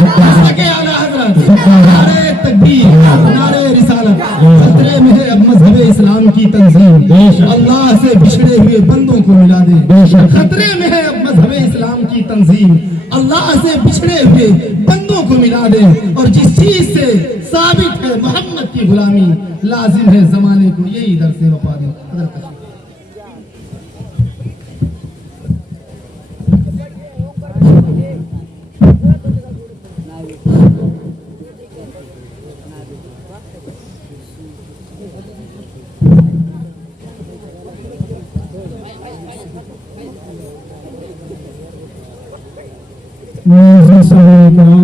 سکے اعلیٰ حضرت نعرے تکبیر نعرے رسالت خطرے میں ہے اب مذہب اسلام کی تنظیم اللہ سے بچھڑے ہوئے بندوں کو ملا دے خطرے میں ہے اب مذہب اسلام کی تنظیم اللہ سے بچھڑے ہوئے بندوں کو ملا دے اور جس چیز سے ثابت ہے محمد کی غلامی لازم ہے زمانے کو یہی در سے وفا دے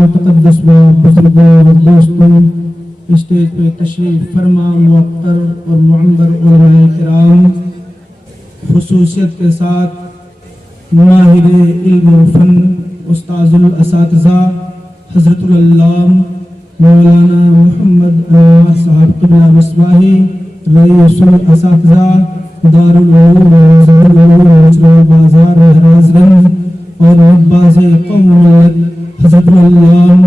تقدس بزرگوں اور دوستوں اسٹیج پہ تشریف فرما موقر اور معمر علماء کرام خصوصیت کے ساتھ ماہر علم و فن استاذ الاساتذہ حضرت العلام مولانا محمد انوار صاحب قبلہ مصباحی رئیس الاساتذہ دارالعلوم بازار مہراز گنج اور نباز قوم ملت حضرت العلام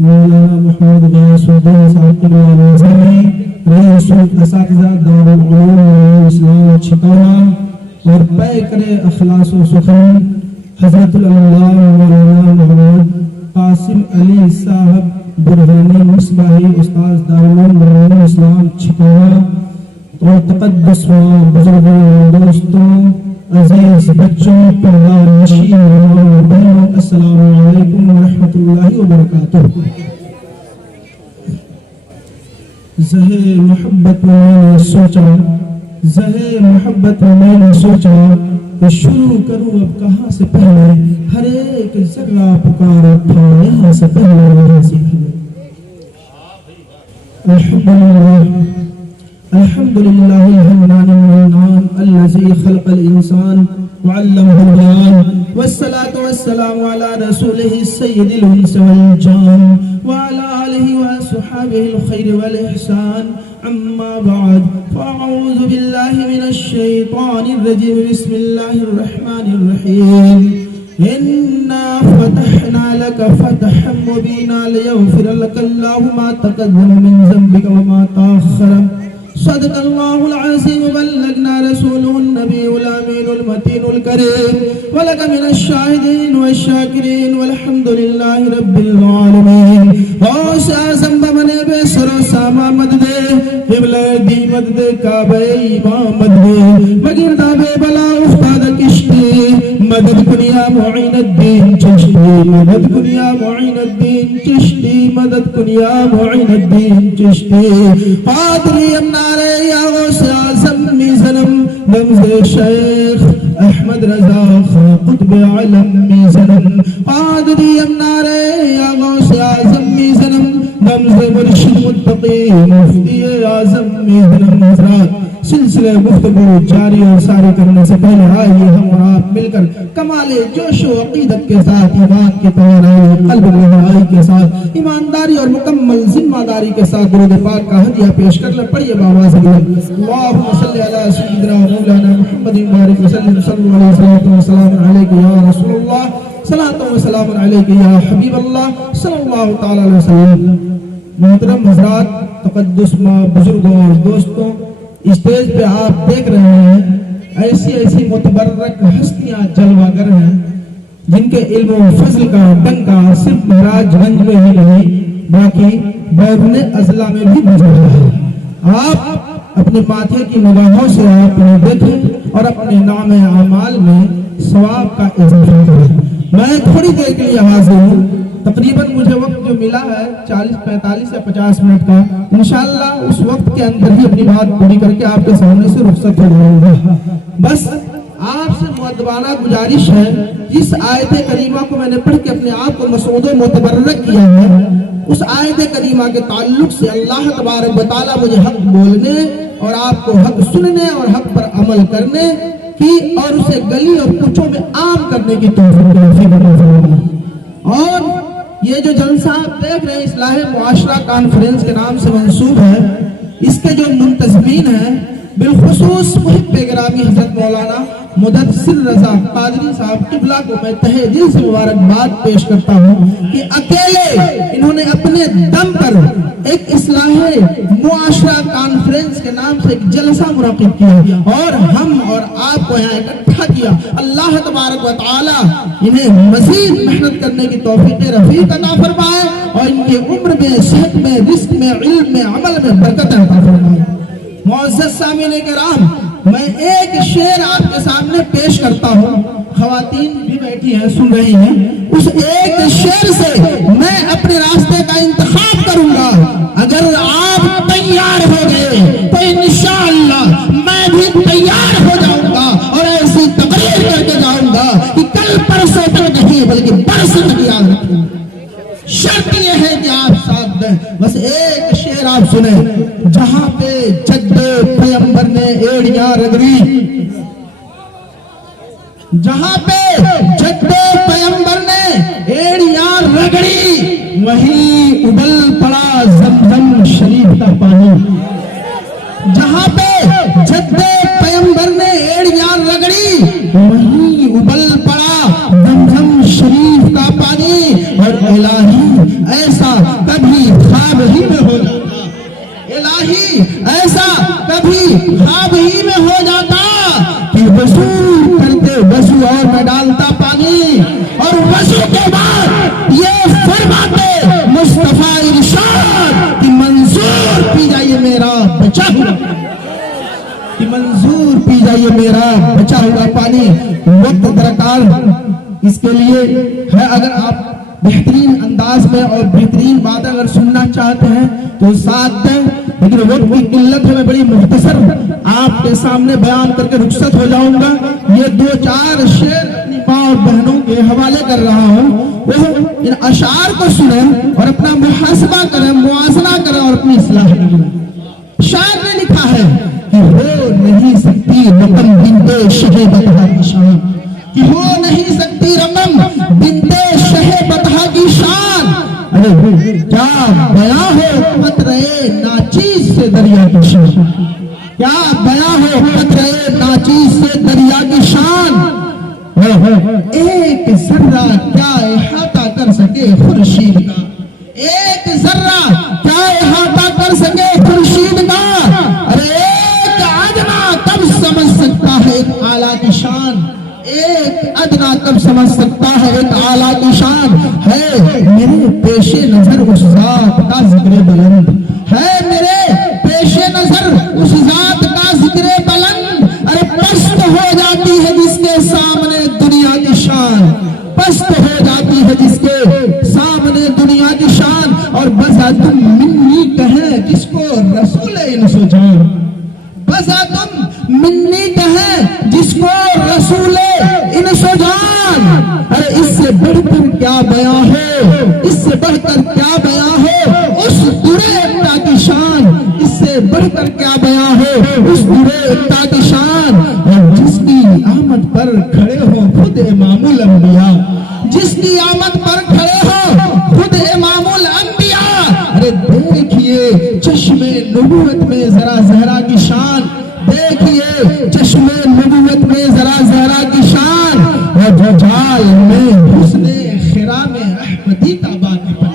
مولانا محمد غیاث الدین صاحب قبلہ نظامی رئیس الاساتذہ دارالعلوم اسلام چھتونا اور پیکر اخلاص و سخن حضرت العلام مولانا محمد قاسم علی صاحب برہانی مصباحی استاذ دارالعلوم اسلام چھتونا اور تقدس و بزرگوں دوستوں عزیز بچوں پردار نشین اور بہنوں السلام علیکم ورحمۃ اللہ وبرکاتہ زہر محبت میں نے سوچا کہ شروع کروں اب کہاں سے پہلے ہر ایک ذرہ پکار اٹھا یہاں سے پہلے وہاں سے الحمدللہ الحنان المنان الذي خلق الانسان وعلمه البيان والصلاة والسلام على رسوله السيد الانس والجان وعلى آله وصحابه الخير والإحسان اما بعد فاعوذ بالله من الشيطان الرجيم بسم الله الرحمن الرحيم إنا فتحنا لك فتحا مبينا ليغفر لك الله ما تقدم من ذنبك وما تأخر صدق الله العظيم وبلغنا رسوله النبي الأمين المتين الكريم ولك من الشاهدين والشاكرين والحمد لله رب العالمين غوث اعظم بمنے بے سر و ساما مد دے قبلہ دی مد دے کعبہ امام مد دے بگردہ بے بلا افتاد کشتی مدد کنیا معین الدین چشتی مدد کنیا معین الدین چشتی مدد کنیا معین الدین چشتی قادری امنارے یا غوث اعظم میزنم نمز شیخ احمد رضا خان قطب علم میزنم قادری امنارے یا غوث اعظم میزنم نمز مرشد متقی مفتی اعظم میزنم حضرات سلسلہ گفتگو جاری اور ساری کرنے سے پہلے آئیے ہم اور آپ مل کر کمال جوش و عقیدت کے ساتھ ایمان کی توانائی قلب گہرائی کے ساتھ ایمانداری اور مکمل ذمہ داری کے ساتھ درود پاک کا ہدیہ پیش کر لیں پڑھیے باواز بلند اللہم صلی علی سیدنا مولانا محمد مبارک وسلم صلی اللہ علیہ وسلم علیک یا رسول اللہ صلاۃ و سلام علیک یا حبیب اللہ صلی اللہ تعالی علیہ وسلم محترم حضرات تقدس بزرگوں اور دوستوں اسٹیج پہ آپ دیکھ رہے ہیں ایسی متبرک ہستیاں جلوہ گر ہیں جن کے علم و فضل کا ڈنکا صرف مہراج گنج میں ہی نہیں باقی بیرون اضلاع میں بھی بج رہا ہے آپ اپنے ماتھے کی نگاہوں سے آپ انہیں دیکھیں اور اپنے نام اعمال میں ثواب کا اضافہ کریں میں تھوڑی دیر کے لیے حاضر ہوں تقریباً مجھے وقت جو ملا ہے 40-45 یا 50 منٹ کا انشاءاللہ اس وقت کے اندر ہی اپنی بات پوری کر کے آپ کے سامنے سے رخصت ہو جاؤں گا بس آپ سے مؤدبانہ گزارش ہے جس آیت کریمہ کو میں نے پڑھ کے اپنے آپ کو مسعود و متبرک کیا ہے اس آیت کریمہ کے تعلق سے اللہ تبارک و تعالیٰ مجھے حق بولنے اور آپ کو حق سننے اور حق پر عمل کرنے کی اور اسے گلی اور کوچوں میں عام کرنے کی توفیق عطا فرمائے اور یہ جو جلسہ آپ دیکھ رہے ہیں اصلاح معاشرہ کانفرنس کے نام سے منسوب ہے اس کے جو منتظمین ہیں بالخصوص محب گرامی حضرت مولانا मुदस्सिर रजा कादरी साहब किबला को मैं तहे दिल से मुबारकबाद पेश करता हूँ कि अकेले इन्होंने अपने दम पर एक इस्लाहे मुआशरा कॉन्फ्रेंस के नाम से एक जलसा मुनक़िद किया और हम और आपको यहाँ इकट्ठा किया। अल्लाह तबारक व तआला इन्हें मजीद मेहनत करने की तौफीक रफीक अता फरमाए और इनकी उम्र में, सेहत में, रिस्क में, इल्म में, अमल में बरकत अता फरमाए। मुअज़्ज़ज़ सामीन किराम, मैं एक शेर आपके सामने पेश करता हूँ, ख़वातीन भी बैठी हैं सुन रही हैं। उस एक शेर से मैं अपने रास्ते का इंतखाब करूंगा। अगर आप तैयार हो गए तो इंशाअल्लाह मैं भी तैयार हो जाऊंगा और ऐसी तकरीर करके जाऊंगा कि कल परसों तक नहीं बल्कि बरसों तक याद रखें। शर्त यह है कि आप साथ दें। बस एक शेर आप सुने। जहां पे जद्दे पैगंबर ने एड़ियां रगड़ी, जहां पे जद्दे पैगंबर ने एड़ियां रगड़ी, वहीं उबल पड़ा ज़मज़म शरीफ का पानी। जहां पे जद्दे पैगंबर ने एड़ियां रगड़ी, वहीं उबल पड़ा ज़मज़म शरीफ का पानी। और इलाही ऐसा कभी ख्वाब ही में हो जाता, इलाही ऐसा कभी ख्वाब ही में हो जाता कि वज़ू करते वज़ू और मैं डालता पानी और वज़ू के बाद ये फरमाते मुस्तफा इरशाद कि मंजूर पी जाइए मेरा बचा हुआ, कि मंजूर पी जाइए मेरा बचा हुआ पानी। वक्त दरकार इसके लिए है। अगर आप बेहतरीन अंदाज में और बेहतरीन बात अगर सुनना चाहते हैं तो साथ दें, लेकिन वक्त की किल्लत है। मैं बड़ी मुख्तसर आपके सामने बयान करके रुखसत हो जाऊंगा। ये 2-4 शेर अपनी माँ और बहनों के हवाले कर रहा हूँ। वो इन अशार को सुने और अपना मुहासबा करें, मुआसना करें और अपनी इस्लाह करें। शायर ने लिखा है कि हो नहीं सकती रकम बिंदे शहे बतहा की शान, कि हो नहीं सकती रकम बिंदे शहे बतहा की शान। अरे क्या बयां हो कतरे नाचीज से दरिया की शान, क्या बयां हो कतरे नाचीज से दरिया की शान। एक जर्रा क्या इहाता कर सके खुर्शीद का, एक जर्रा क्या इहाता कर सके खुर्शीद का। अरे एक अदना कब समझ सकता है एक आला की शान, एक अदना कब समझ सकता है एक आला की शान। है मेरे पेशे नजर उस जात का जिक्र बुलंद, है मेरे पेशे नजर उस जात का जिक्र बुलंद। अरे पस्त हो जाती है जिसके सामने दुनिया की शान, पस्त हो जाती है जिसके सामने दुनिया की शान। और बसा तुम मिन्नी कहे किसको रसूल इनसो जान, बसा तुम मिन्नी कहे जिसको रसूल इनसो जान। अरे इससे बढ़कर क्या बयां हो, इससे बढ़कर क्या बयां हो उस दुरे एकता की शान, इससे बढ़कर क्या बयां हो उस दुरे एकता की शान। और जिसकी आमद पर खड़े हो खुद इमामुल अंबिया, जिसकी आमद पर खड़े हो खुद इमामुल अंबिया। अरे देखिए चश्मे नबूवत में जरा ज़हरा की शान, देखिए चश्मे नबूवत में जरा ज़हरा की शान। और चाल में हुस्ने खिरा में अहमदी का बागीपन,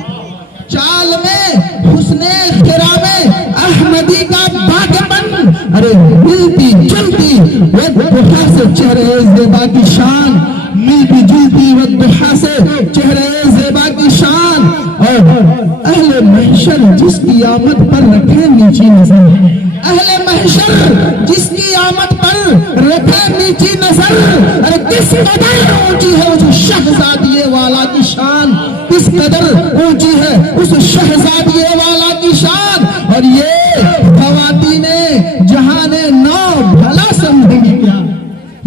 चाल में हुस्ने खिरा में अहमदी का बागीपन। अरे मिलती जुलती वद्दुहा से चेहरे ज़ेबा की शान, मिलती जुलती वद्दुहा से चेहरे ज़ेबा की शान। और अहले महशर जिसकी आमद पर रखे नीची नजर, अहले महशर जिसकी आमद पर रखे नीची नजर। अरे किस कदर ऊंची है उस शहजादिये वाला की शान, किस कदर ऊंची है उस शहजादिये वाला की शान। और ये ख़वातीने जहाने नौ भला समझेंगी क्या,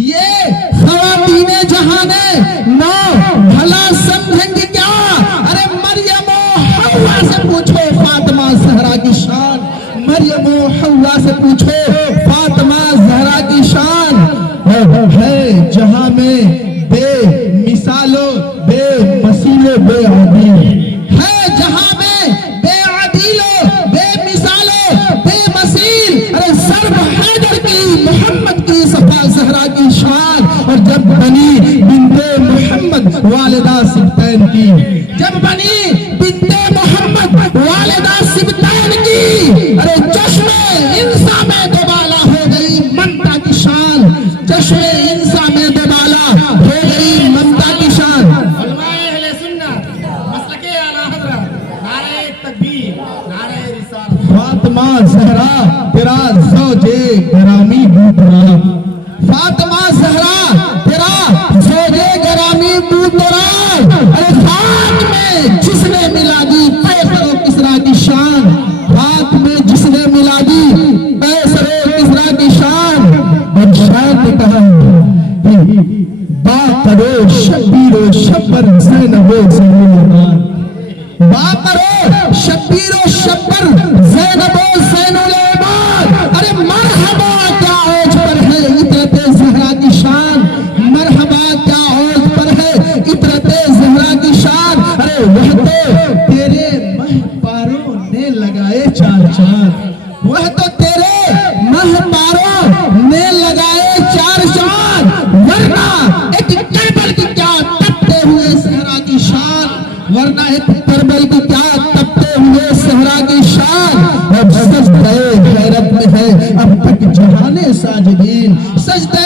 ये ख़वातीने जहाने नौ भला समझेंगी क्या। अरे मरियम हव्वा से पूछो फातिमा ज़हरा की शान, मरियम हव्वा से पूछो फातिमा ज़हरा की शान। है जहां में बेमिसालो बेमसीलो बेअदील, है जहां में बेअदीलो बेमिसालो बेमसील। अरे सर्व हैदर की मोहम्मद की सफा ज़हरा की शान। والدہ سبتین کی، جب بنی بنتے محمد والدہ سبتین کی، ارے چشمے انسا میں دوبالا ہو گئی ممتا کی شان، چشمے انسا میں دوبالا ہو گئی ممتا کی شان۔ علماء اہل سنت مسلک اعلیٰ حضرت، نعرہ تکبیر، نعرہ رسالت۔ فاطمہ زہرا تیرا زوج گرامی بوترا، فاطمہ زہرا تیرا زوج گرامی بوترا، ارے خاک میں جس نے ملا دی قیصر و کسریٰ کی شان، خاک میں جس نے ملا دی قیصر و کسریٰ کی شان۔ بادشاہ نے کہا کہ با کرو شبیر و شبر زینب و زین العباد، با کرو شبیر و شبر زینب و زین العباد، ارے مرحبا کیا عوج پر ہے عطرت زہرا کی شان، مرحبا کیا عوج پر ہے عطرت زہرا کی شان۔ ارے وہ تو تیرے مہ پاروں نے لگائے چار چاند، وہ تو تیرے مہ پاروں نے لگائے چار چاند، ورنہ ایک کربل کی کیا تپتے ہوئے صحرا کی شان، ورنہ ایک کربل کی کیا تپتے ہوئے صحرا کی شان۔ اب سجدہ حیرت میں ہے اب تک جہان ساجدین، سجدہ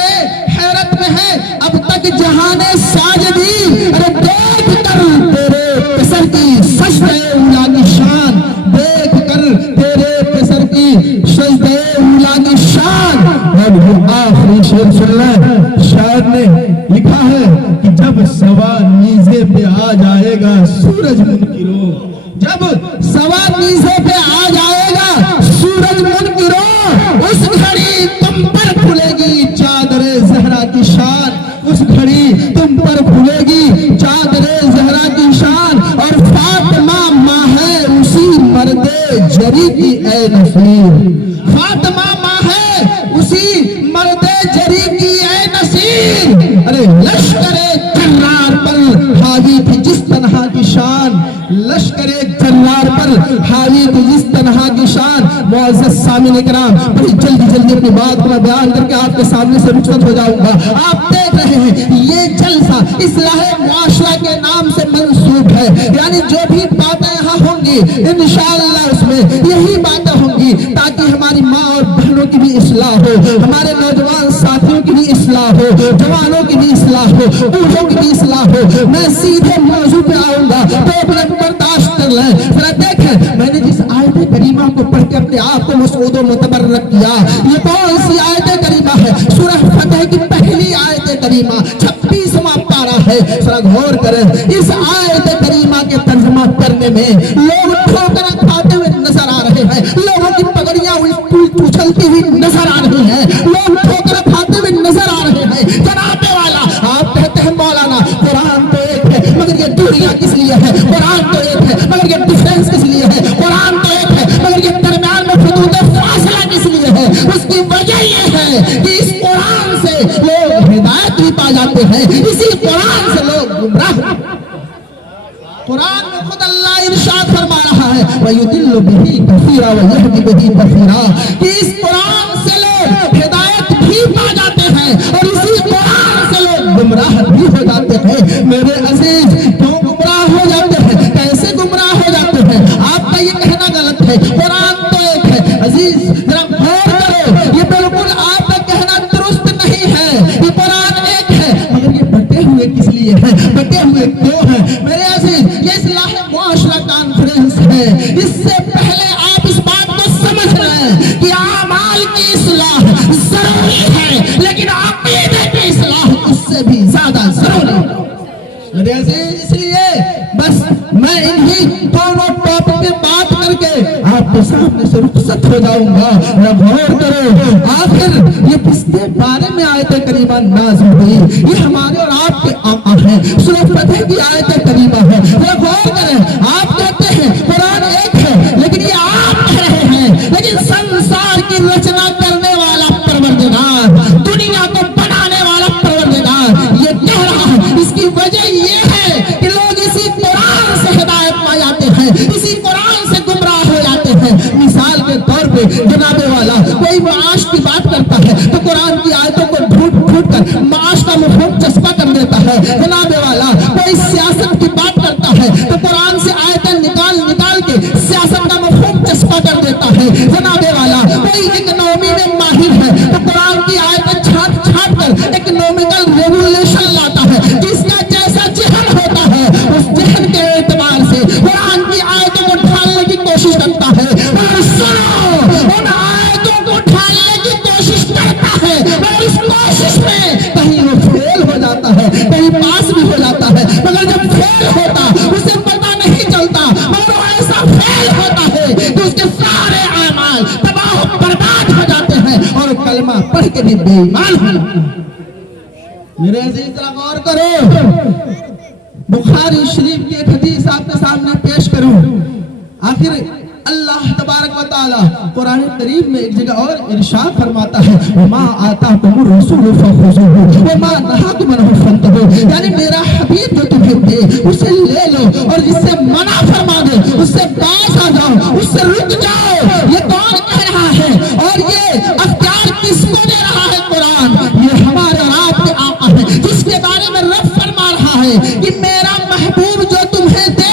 حیرت میں ہے اب تک جہان ساجدین، ارے دیکھ کر تیرے پسر کی سجدہ اولا کی شان، دیکھ کر تیرے پسر کی سجدہ اولا کی شان۔ اب یہ آخری شعر سن لیں، شاعر نے لکھا ہے کہ جب سوا نیزے پہ آ جائے گا سورج منکرو، جب سوا نیزے پہ آ جائے گا سورج منکرو، اس گھڑی تم پر کھلے گی چادر زہرا کی شان، اس گھڑی تم پر کھلے گی چادر زہرا کی شان۔ اور فاطمہ ماں ہے اسی مرد جری کی اے نصیر، فاطمہ ماں ہے اسی مرد جری کی اے نصیر، ارے لشکر جرار پر حاوی تھی جس تنہا کی شان، لشکر جرار پر حاوی تھی جس تنہا کی شان۔ معزز سامعین اکرام، بڑی جلدی جلدی اپنی بات کو میں بیان کر کے آپ کے سامنے سے رخصت ہو جاؤں گا۔ آپ دیکھ رہے ہیں یہ جلسہ اصلاح معاشرہ کے نام سے منسوب ہے، یعنی جو بھی باتیں یہاں ہوں گی انشاءاللہ اس میں یہی باتیں ہوں گی تاکہ ہماری ماں اور بہنوں کی بھی اصلاح ہو، ہمارے نوجوان ساتھیوں کی بھی اصلاح ہو، جوانوں کی بھی اصلاح ہو، بوڑھوں کی بھی اصلاح ہو۔ میں سیدھے موضوع پہ آؤں گا، تو منٹ برداشت کر لیں۔ ذرا دیکھیں میں نے جس آیت کریمہ کو پڑھ کے اپنے آپ کو مسعود و متبرک کیا، یہ کون سی آیت کریمہ ہے؟ سورہ فتح کی پہلی آیت کریمہ 26واں پارہ ہے۔ ذرا غور کریں، اس آیت کریمہ کے ترجمہ کرنے میں لوگ ٹھوکر کھاتے ہوئے نظر آ رہے ہیں، لوگوں کی پگڑیاں اچھلتی ہوئی نظر آ رہی ہیں، لوگ ٹھوکر کھاتے ہوئے نظر آ رہے ہیں۔ جناب والا آپ کہتے ہیں مولانا قرآن تو ایک ہے مگر یہ دوریاں کس لیے ہے، قرآن تو ایک ہے مگر یہ ڈیفرنس کس لیے ہے، قرآن تو ایک ہے مگر یہ درمیان میں حدود فاصلہ کس لیے ہے؟ اس کی وجہ یہ ہے کہ اس قرآن سے لوگ ہدایت بھی پا جاتے ہیں، اسی قرآن سے لوگ گمراہ۔ قرآن میں خود اللہ ارشاد فرما رہا ہے وَيُضِلُّ بِهِ كَثِيرًا وَيَهْدِي بِهِ كَثِيرًا، کہ اس قرآن سے لوگ ہدایت بھی پا جاتے ہیں اور اسی قرآن سے لوگ گمراہ بھی ہو جاتے ہیں۔ میرے عزیز کیوں گمراہ ہو جاتے ہیں، کیسے گمراہ ہو جاتے ہیں؟ آپ کا یہ کہنا غلط ہے، قرآن تو ایک ہے۔ عزیز ذرا غور کرو، یہ بالکل آپ کا کہنا درست نہیں ہے، یہ قرآن ایک ہے مگر یہ بٹے ہوئے کس لیے ہیں، بٹے ہوئے کیوں ہیں؟ میرے عزیز یہ اصلاح معاشرہ کانفرنس ہے، اس سے پہلے آپ اس بات کو سمجھ لیں کہ اعمال کی اصلاح ضروری ہے لیکن عقیدے کی اصلاح اس سے بھی زیادہ ضروری ہے۔ میرے عزیز اس لیے بس میں انہی دونوں ٹاپک پہ بات کر کے آپ کے سامنے سے رخصت ہو جاؤں گا۔ غور کرو آخر یہ کس کے بارے میں آیت کریمہ نازل ہوئی؟ یہ ہمارے اور آپ کے آقا ہیں، سورہ فتح کی آیت کریمہ ہے۔ غور کریں، آپ کہتے ہیں قرآن ایک ہے لیکن یہ آپ کہہ رہے ہیں لیکن سنسار کی رچنا کرنے والا پروردگار، دنیا کو بنانے والا پروردگار یہ کہہ رہا ہے۔ اس کی وجہ یہ ہے کہ لوگ اسی قرآن سے ہدایت پا جاتے ہیں، اسی قرآن سے گمراہ ہو جاتے ہیں۔ مثال کے طور پہ جناب والا کوئی معاش کی بات کرتا ہے تو قرآن کی آیتوں کو ڈھونڈ ڈھونڈ کر معاش کا مفہوم چسپا کر دیتا ہے۔ جناب والا کوئی जनाबे वाला कोई इकोनॉमी में माहिर है तो कुरान की आयत छाट छाट कर इकोनॉमिकल रेवोल्यूशन लाता है। जिसका जैसा जहन होता है उस जहन के एतबार से कुरान की आयतों को ढालने की कोशिश करता है। और सुनो, उन आयतों को ढालने की कोशिश करता है और इस कोशिश में कहीं वो फेल हो जाता है, कहीं पास भी हो जाता है, मगर जब फेल होता उसे पता नहीं चलता, मगर वो ऐसा फेल होता है कि उसके सारे अमाल तबाह बर्बाद हो जाते हैं और कलमा पढ़ के भी बेईमान हो जाता है। मेरे अजीज जरा गौर करो, बुखारी शरीफ की एक हदीस आपके सामने पेश करूं। आखिर अल्लाह तबारक व तआला कुरान करीम में एक जगह और इरशाद फरमाता है, वमा आताकुमुर रसूल फखुज़ूहु वमा नहाकुम अन्हु फंतहू, यानी मेरा हबीब जो तुम्हें दे उसे ले लो और जिससे मना फरमा दे उससे बाज आ जाओ, उससे रुक जाओ। ये कौन कह रहा है और ये अख्तियार किसको दे रहा है? कुरान। ये हमारे आपके आका है जिसके बारे में रब फरमा रहा है कि मेरा महबूब जो तुम्हें दे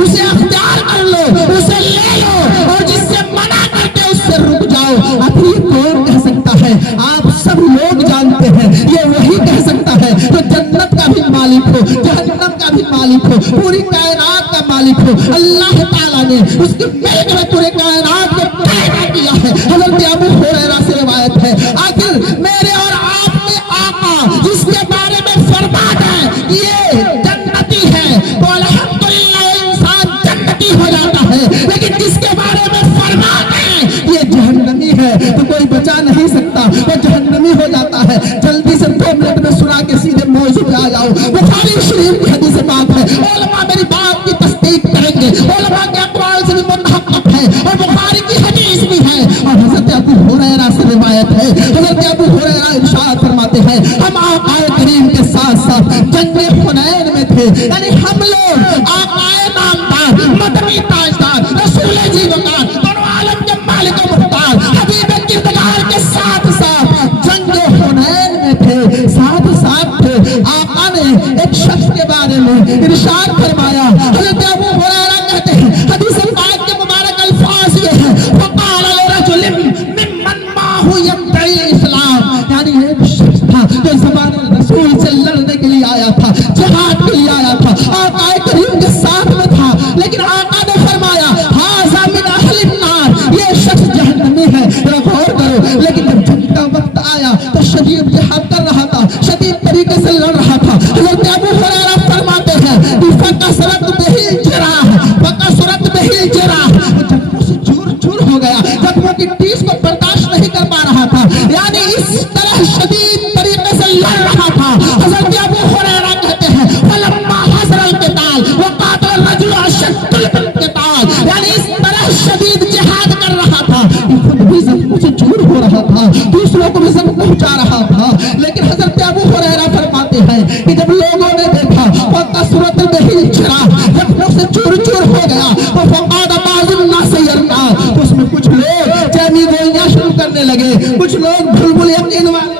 उसे अख्तियार कर लो, उसे ले लो और जिससे मना करते उससे रुक जाओ। अब ये कौन कह सकता है? आप सब लोग जानते हैं ये वही कह सकता है जो जन्नत का भी मालिक हो, जहन्नम का भी मालिक हो, पूरी कायनात का मालिक हो। अल्लाह ताला ने उसके मिल्क में पूरे कायनात को पैदा किया है। हज़रत अबू हुरैरा से रिवायत है, आखिर मेरे और आपके आका जिसके बारे में फरमाते हैं कि ये जन्नती है तो अल्हम्दुलिल्लाह इंसान जन्नती हो जाता है, लेकिन जिसके बारे में फरमाते हैं ये जहन्नमी है तो कोई बचा नहीं सकता, वो जहन्नमी हो जाता है। जल्दी से 2 मिनट में सुना के सीधे मौजू पे आ जाओ। बुखारी शरीफ की हदीस बात है, उलमा मेरी बात की तस्दीक करेंगे, उलमा के अक़वाल से भी मुतहक़्क़िक़ है और बुखारी की हदीस भी है। और हज़रत अबू हुरैरा से रिवायत है, हज़रत अबू हुरैरा इरशाद फरमाते हैं, हम आक़ाए करीम के साथ साथ जंगे हुनैन में थे, यानी हम लोग आक़ाए नामदार, मदनी ताजदार, रसूल जीवकार, दोनों आलम के मालिक व मुख्तार, हबीब किरदार के साथ साथ जंगे हुनैन में थे, साथ साथ थे। आका ने एक शख्स के बारे में इरशाद फरमाया, हज़रत अबू हुरैरा कहते हैं, हदीस पाक के मुबारक अल्फाज ये हैं, फ़क़ाल लिरजुलिन मिम्मन माहु यब्तई इस्लाम, यानी एक शख्स था जो ज़माने रसूल से लड़ने के लिए आया था, जिहाद के लिए आया था, आका करीम के साथ में था, लेकिन आका ने फरमाया हाज़ा मिन अहलिन नार, ये शख्स जहन्नमी है। जरा गौर करो, लेकिन जब जंग का वक्त आया तो शदीद जिहाद कर रहा था, शदीद तरीके से लड़ रहा था। हज़रत अबू हुरैरा फरमाते हैं कि फ़कसरत बिहिल जिराह, फ़कसरत बिहिल जिराह, वो जख्मों से चूर चूर हो गया, जख्मों की टीस को बर्दाश्त नहीं कर पा रहा था, यानी इस तरह शदीद तरीके से लड़ रहा था। हज़रत अबू हुरैरा कहते हैं, फलम्मा हज़रल क़िताल वक़ातल रजुल अशद्दुल क़िताल, यानी इस तरह शदीद जिहाद कर रहा था कि खुद भी जख्मों से चूर हो रहा था, दूसरों को भी जख्म पहुंचा रहा था। लेकिन हज़रत अबू हुरैरा फरमाते हैं कि जब लोगों ने देखा फ़कसरत बिहिल जिराह, जख्मों से चूर चूर हो गया, तो फ़क़ाद बाज़ुन नास यरक़ा, तो उसमें कुछ लोग चैमी गोइयां शुरू करने लगे, कुछ लोग बुलबुल यकीन वाले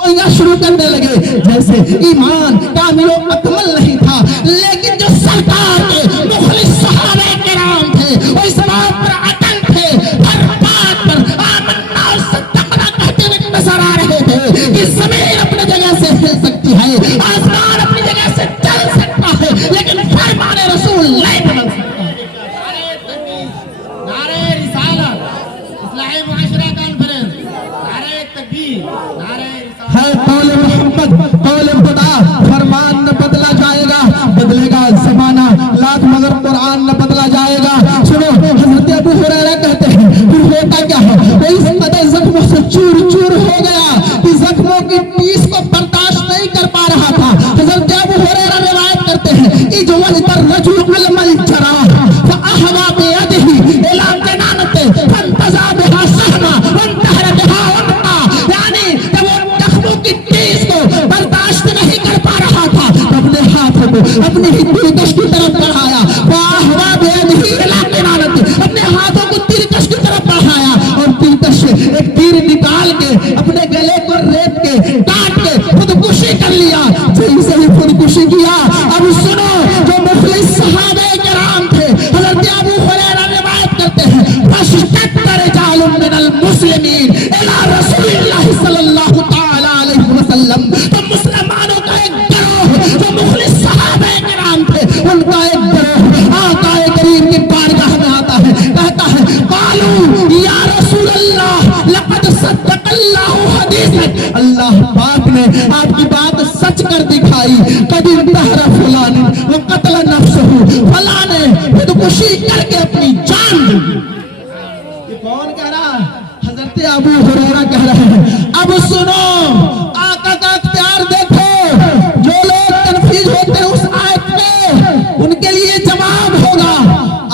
गोइयां शुरू करने लगे, जैसे ईमान कामिल अकमल नहीं था। लेकिन जो सरकार के मुखलिस सहाबा किराम थे वो इस बात पर अटल थे, हर बात पर आमन्ना और सद्दक़ना कहते हुए नजर आ रहे थे कि ज़मीन अपनी जगह से हिल सकती है, आसमान अपनी जगह से चल सकता है, लेकिन फरमाने रसूल नहीं बदल सकता। नारे तकबीर, नारे रिसालत, इस्लाही मुआशरा कॉन्फ्रेंस, नारे तकबीर, नारे है कौल मोहम्मद, कौल खुदा, फरमान न बदला जाएगा, बदलेगा ज़माना लाख मगर कुरान न बदला जाएगा। सुनो, हज़रत अबू हुरैरा कहते हैं फिर होता क्या है, वो इस कदर जख्मों से चूर चूर हो गया कि जख्मों की टीस को बर्दाश्त नहीं कर पा रहा था। हज़रत अबू हुरैरा रिवायत करते हैं, इजवल पर रजुल अलमल जराह फअहवा बियदिही इला जनानते फंतज़ा बिहा सहमा वंतहर बिहा उनका, यानी जब वो जख्मों की टीस को बर्दाश्त नहीं कर पा रहा था तो अपने हाथों को अपनी ही तिरकश की तरफ बढ़ाया, फअहवा बियदिही इला जनानते, अपने हाथों को तिरकश की तरफ बढ़ाया और तिरकश से एक तीर निकाल के अपने गले को रेत के काट के खुदकुशी कर लिया। जैसे ही खुदकुशी किया, अब सुनो, जो मुखलिस सहाबे किराम थे, हज़रत अबू हुरैरा रिवायत करते हैं, जो मुखलिस सहाबा किराम थे, उनका एक गिरोह आका करीम की बारगाह में आता है, कहता है कालू या रसूल अल्लाह लक़द सद्दक़ल्लाहु हदीसक, अल्लाह पाक ने आपकी बात सच कर दिखाई। कभी तहरा फलाने वो कत्ल नफ्सहु, फलाने खुदकुशी करके अपनी जान दी। ये कौन कह रहा है? हजरत अबू हुरैरा कह रहे हैं। अब सुनो आका का इख्तियार देखो, जो लोग कन्फ्यूज होते हैं उस आयत में, उनके लिए जवाब होगा।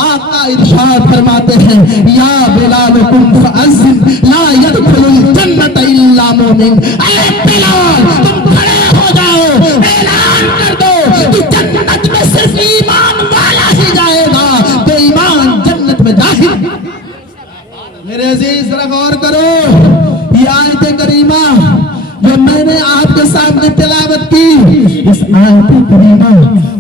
आका इरशाद फरमाते हैं या बिलाल कुम फअज़्ज़िन ला यदखुलुल जन्नत इल्ला मोमिन, ऐ बिलाल तुम खड़े हो जाओ, ऐलान कर दो कि जन्नत में सिर्फ ईमान वाला ही जाएगा, बेईमान जन्नत में दाखिल। मेरे अजीज जरा गौर करो, ये आयत करीमा जो मैंने आपके सामने तिलावत की, इस आयत करीमा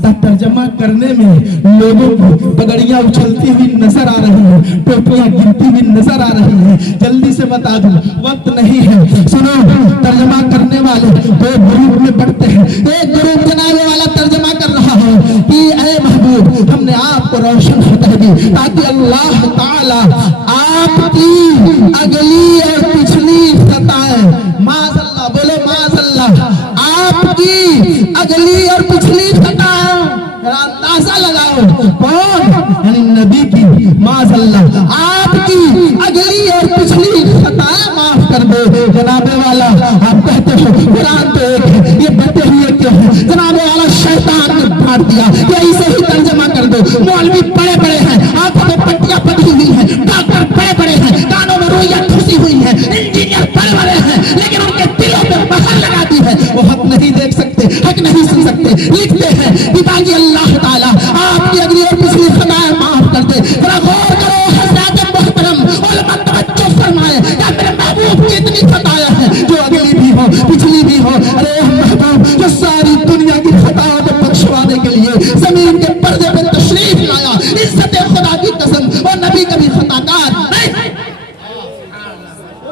का तर्जमा करने में लोगों को पगड़ियां उछलती हुई नजर आ रही है, टोपियां गिरती हुई नजर आ रही है। जल्दी से बता दूं, वक्त नहीं है। सुनो, तर्जमा करने वाले दो ग्रुप में बढ़ते हैं। एक ग्रुप जनाबे वाला तर्जमा कर रहा है कि ऐ महबूब हमने आपको रोशन कर दी ताकि अल्लाह ताला आपकी अगली और पिछली खताएं, माज़अल्लाह बोलो माज़अल्लाह, आपकी अगली और पिछली खताएं अंदाजा लगाओ कौन, यानी नबी की, माज़अल्लाह आपकी अगली और पिछली खताएं माफ कर दो। जनाबे वाला आप कहते हो कुरान तो एक है, ये बते हुए क्यों है? जनाबे वाला शैतान ने फाड़ दिया, ये ऐसे ही तर्जमा कर दो। मौलवी बड़े बड़े हैं, आंखों में पट्टियां बंधी हुई हैं, डॉक्टर बड़े बड़े हैं, कानों में रुइयां ठुसी हुई हैं, इंजीनियर बड़े बड़े हैं, लेकिन उनके दिलों पे महर लगा दी है। वो हक नहीं देख सकते, हक नहीं सुन सकते। लिखते हैं कि ताकि अल्लाह ताला आपकी अगली और पिछली खताएं माफ कर दे। जरा गौर करो हज़रात मोहतरम, उलमा तवज्जो फरमाए, क्या मेरे महबूब की इतनी खताएं हैं जो अगली भी हो पिछली भी हो। अरे महबूब जो सारी दुनिया की खताओं को बख्शवाने के लिए जमीन के पर्दे पे तशरीफ लाया, इज्जत खुदा की कसम, और नबी कभी खताकार नहीं,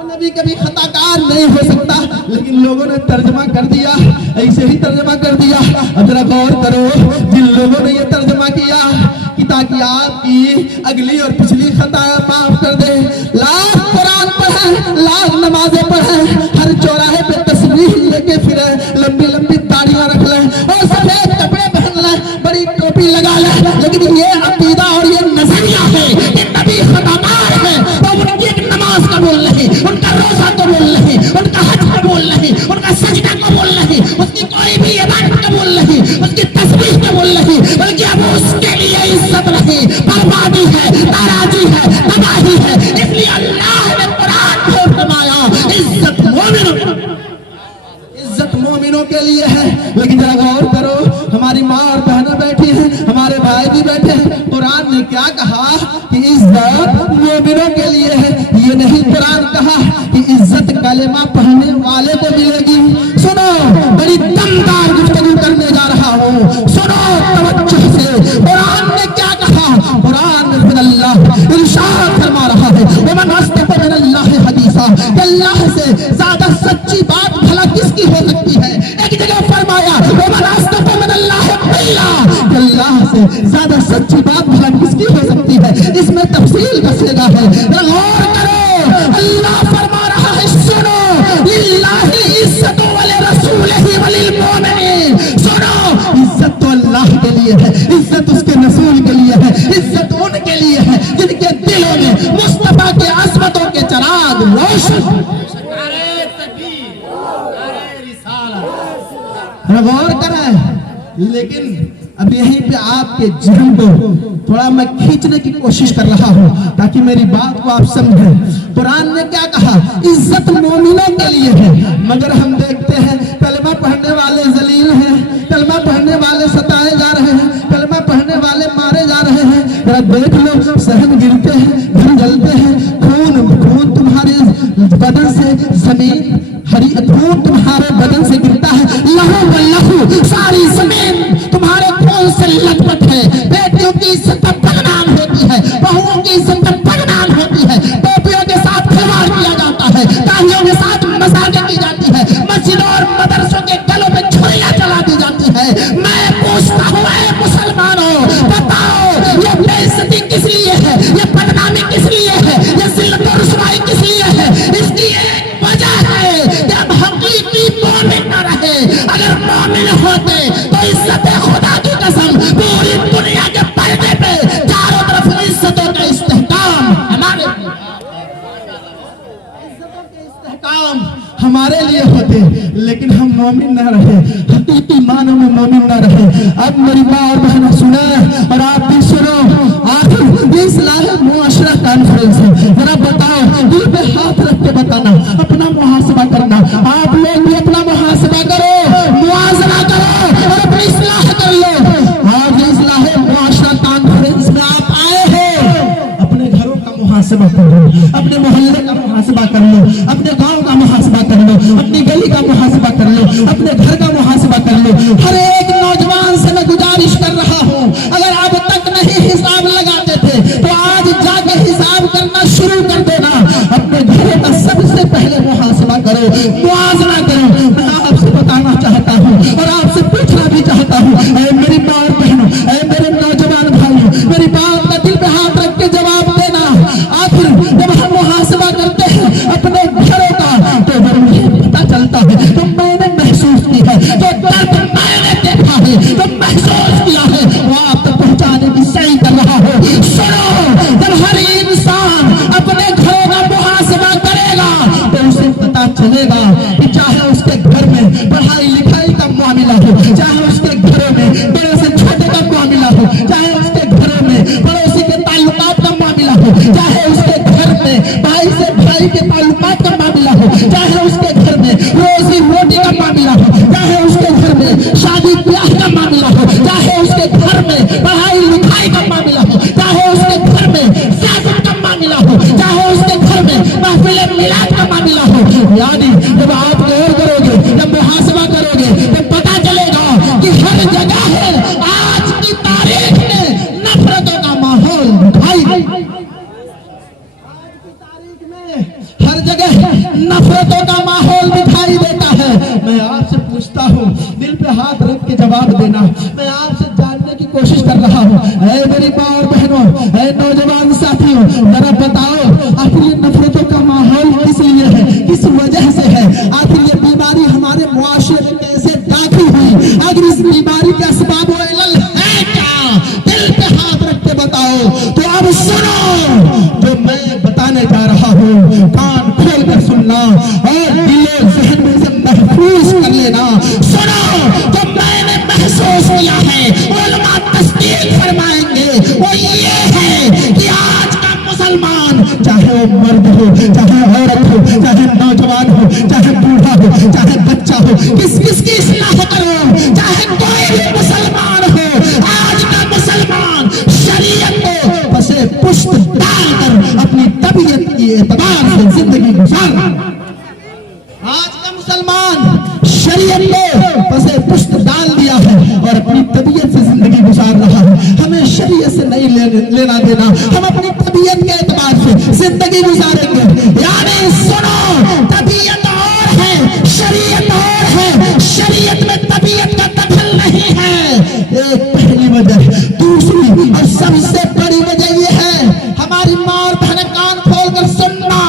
नबी कभी खताकार नहीं हो सकता, लेकिन लोगों ने तर्जमा कर दिया, ऐसे ही तर्जमा कर दिया। अब जरा गौर करो, जिन लोगों ने ये तर्जमा किया कि ताकि आपकी अगली और पिछली खताएं माफ कर दे, लाख कुरान पढ़े, लाख नमाजें पढ़े, हर चौराहे पे तस्बीह लेके फिरे, लंबी लंबी दाढ़ियां रख ले और सफेद कपड़े पहन ले, बड़ी टोपी लगा ले, लेकिन ये अकीदा और ये नजरिया है कि नबी खताकार है, तो उनकी एक नमाज कबूल नहीं, उनका रोजा कबूल नहीं, उनका हज कबूल नहीं, उनका सजदा कबूल नहीं, उसकी कोई भी इबादत कबूल नहीं, उसकी तस्बीह कबूल नहीं, बल्कि अब उसके लिए इज्जत नहीं, बर्बादी है, नाराजी है, तबाही है। इसलिए अल्लाह ने कुरान में फरमाया इज्जत मोमिनों के लिए है। लेकिन जरा गौर करो, हमारी माँ और बहनें बैठी हैं, हमारे भाई भी बैठे हैं, कुरान ने क्या कहा कि इज्जत मोमिनों के लिए है। ये नहीं कुरान कहा कि इज्जत कलेमा पढ़ने वाले को मिलेगी। सुनो, बड़ी दमदार गुफ्तगू करने जा रहा हूँ, सुनो तवज्जो से। कुरान ने क्या कहा? कुरान में अल्लाह इरशाद फरमा रहा है वमन अस्दक़ु मिनल्लाहि हदीसा, अल्लाह से ज्यादा सच्ची बात भला किसकी हो सकती है? एक जगह फरमाया वमन अस्दक़ु मिनल्लाहि क़ीला, अल्लाह से ज्यादा सच्ची बात भला किसकी हो सकती है? इसमें तफसील कसलेगा है। गौर करो, अल्लाह फरमा रहा है सुनो लिल्लाहि इज्जतु व लिरसूलिहि व लिलमुमिनीन। सुनो, इज्जत तो अल्लाह के लिए है, इज्जत उसके रसूल के लिए है, इज्जत उनके लिए है जिनके दिलों में मुस्तफा के अज़मतों के चिराग रोशन। गौर करें, लेकिन अब यहीं पे आपके जहन को थोड़ा मैं खींचने की कोशिश कर रहा हूँ ताकि मेरी बात को आप समझें। कुरान ने क्या कहा? इज्जत मोमिनों के लिए है, मगर हम देखते हैं कलमा पढ़ने वाले जलील हैं, कलमा पढ़ने वाले सताए जा रहे हैं, कलमा पढ़ने वाले मारे जा रहे हैं। जरा देख लो, सहन गिरते हैं, घर जलते हैं, खून तुम्हारे बदन से, जमीन हरी खून तुम्हारे बदन से गिरता है, लहू व लहू सारी जमीन तुम्हारे खून से लथपथ है। बेटियों की इज्जत पर बदनाम होती है, बहुओं की इज्जत पर बदनाम होती है, टोपियों के साथ खिलवाड़ किया जाता है, दाढ़ियों के साथ मजाक की जाती है, मस्जिदों और मदरसों के गलों पे छुरियां चला दी जाती है। مسلمانوں بتاؤ یہ بے عزتی کس لیے ہے، یہ بدنامی کس لیے ہے، یہ ذلت و رسوائی کس لیے ہے؟ اس کی ایک وجہ ہے کہ اب حقیقی مومن نہ رہے۔ اگر مومن ہوتے تو عزت خدا کی قسم پوری دنیا کے پردے پہ چاروں طرف عزتوں کا استحکام ہمارے لیے ہوتے، لیکن ہم مومن نہ رہے، حقیقی معنی میں مومن نہ رہے۔ اب میری ماں اور بہنوں سنا اور آپ بھی سنو، آخر اصلاح معاشرہ کانفرنس ہے، ذرا بتاؤ، دل پہ ہاتھ رکھ کے بتانا، اپنا محاسبہ کرنا، آپ لوگ بھی اپنا محاسبہ کرو، موازنہ کرو اور اپنی اصلاح کر لو۔ آج اصلاح معاشرہ کانفرنس میں آپ آئے ہو، اپنے گھروں کا محاسبہ کر لو، اپنے محلے کا محاسبہ کر لو، اپنے گاؤں کا محاسبہ کر لو، اپنی گلی کا محاسبہ کر لو، اپنے گھر کا محاسبہ کر لو۔ ہر ایک نوجوان سے میں گزارش کر رہا ہوں، اگر اب تک نہیں حساب لگاتے تھے تو آج جا کے حساب کرنا شروع کر دینا۔ اپنے گھروں کا سب سے پہلے محاسبہ کرو، موازنہ کرو۔ میں آپ سے بتانا چاہتا ہوں اور آپ سے پوچھنا بھی چاہتا ہوں، اے میری ماں اور بہنوں، اے میرے نوجوان بھائیوں، میری بات کا دل پہ ہاتھ رکھ کے جواب دینا۔ آخر جب ہم محاسبہ کرتے ہیں اپنے گھروں کا تو جب مجھے پتا چلتا ہے، تو میں نے محسوس کی ہے، جو درد میں نے دیکھا ہے، جو محسوس کیا ہے، وہ آپ تک پہنچانے کی سعی کر رہا ہوں۔ سنو، جب ہر انسان اپنے گھروں کا محاسبہ کرے گا تو اسے پتا چلے گا کہ چاہے اس کے گھر میں پڑھائی لکھائی کا معاملہ ہو، چاہے اس کے گھروں میں بڑے سے چھوٹے کا معاملہ ہو، چاہے اس کے گھروں میں پڑوسی کے تعلقات کا معاملہ ہو، چاہے اس کے گھر میں بھائی سے بھائی کے تعلقات کا معاملہ ہو، چاہے اس کے گھر میں روزی روٹی کا معاملہ ہو، چاہے اس کے گھر میں شادی بیاہ کا معاملہ ہو، چاہے اس کے گھر میں پڑھائی لکھائی کا معاملہ ہو، چاہے اس کے گھر میں سیاست کا معاملہ ہو، چاہے اس کے گھر میں محفل میلاد کا معاملہ ہو، یعنی جب آپ غور کرو گے، جب محاسبہ کرو گے تو پتا چلے گا کہ ہر جگہ ہے آج کی تاریخ میں نفرتوں کا ماحول دکھائی دے۔ ہر جگہ نفرتوں کا ماحول دکھائی دیتا ہے۔ میں آپ سے پوچھتا ہوں، دل پہ ہاتھ رکھ کے جواب دینا۔ میں آپ سے جاننے کی کوشش کر رہا ہوں، اے میری ماں اور بہنوں، اے نوجوان ساتھیوں، ذرا بتاؤ آخر یہ نفرتوں کا ماحول کس لیے ہے، کس وجہ سے ہے؟ آخر یہ بیماری ہمارے معاشرے میں کیسے داخل ہوئی؟ اگر اس بیماری کے اسباب و علل ہے کیا؟ دل پہ ہاتھ رکھ کے بتاؤ۔ تو اب سنو جو میں بتانے جا رہا ہوں، کان کھول کر سننا اور دل و ذہن میں سے محفوظ کر لینا۔ سنو جو میں نے محسوس کیا ہے، علماء تصدیق فرمائیں گے، وہ یہ ہے کہ آج کا مسلمان، چاہے وہ مرد ہو، چاہے عورت ہو، چاہے نوجوان ہو، چاہے بوڑھا ہو، چاہے بچہ ہو، کس کس کی اصلاح کرو، چاہے کوئی بھی مسلمان ہو، آج کا مسلمان شریعت کو پسے پشت ڈال کر اپنی طبیعت کی اعتبار سے زندگی گزار رہا ہے۔ آج کا مسلمان شریعت کو پسے پشت ڈال دیا ہے اور اپنی طبیعت سے زندگی گزار رہا ہے۔ ہمیں شریعت سے نہیں لینا دینا، ہم اپنی طبیعت کے اعتبار سے زندگی گزاریں گے۔ یعنی سنو، طبیعت اور ہے، شریعت اور ہے، شریعت میں طبیعت کا دخل نہیں ہے۔ ایک پہلی وجہ، دوسری اور سب سے بڑی وجہ یہ ہے، ہماری ماں اور بہنیں کان کھول کر سننا،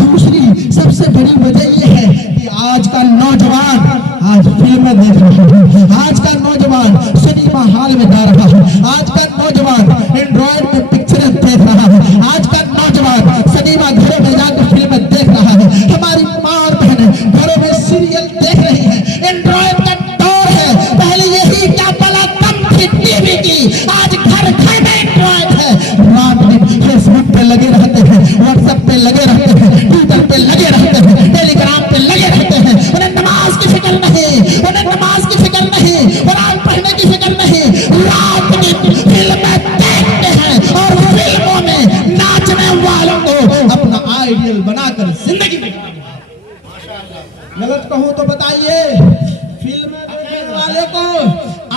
دوسری سب سے بڑی وجہ یہ ہے کہ آج کا نوجوان آج فلمیں دیکھ رہا ہے، آج کا نوجوان سنیما ہال میں جا رہا ہے، آج کا نوجوان اینڈرائڈ میں پکچریں دیکھ رہا ہے، آج کا نوجوان سنیما گھروں میں جا کر فلمیں دیکھ رہا ہے۔ ہماری ماں اور بہنیں گھروں میں سیریل دیکھ رہی ہیں، اینڈرائڈ کا دور ہے، پہلے یہی کیا بلا کم تھی ٹی وی کی، آج گھر گھر میں اینڈرائڈ ہے۔ رات دن فیس بک پہ لگے رہتے ہیں، واٹس ایپ پہ لگے رہتے ہیں، ٹویٹر پہ لگے رہتے ہیں، ٹیلی گرام پہ لگے رہتے ہیں۔ انہیں نماز کی فکر نہیں، انہیں نماز کی فکر نہیں، قرآن پڑھنے کی فکر نہیں، رات دن فلمیں دیکھتے ہیں اور فلموں میں ناچنے والوں کو اپنا آئیڈیل بنا کر زندگی میں غلط کہوں تو بتائیے، فلمیں دیکھنے والے کو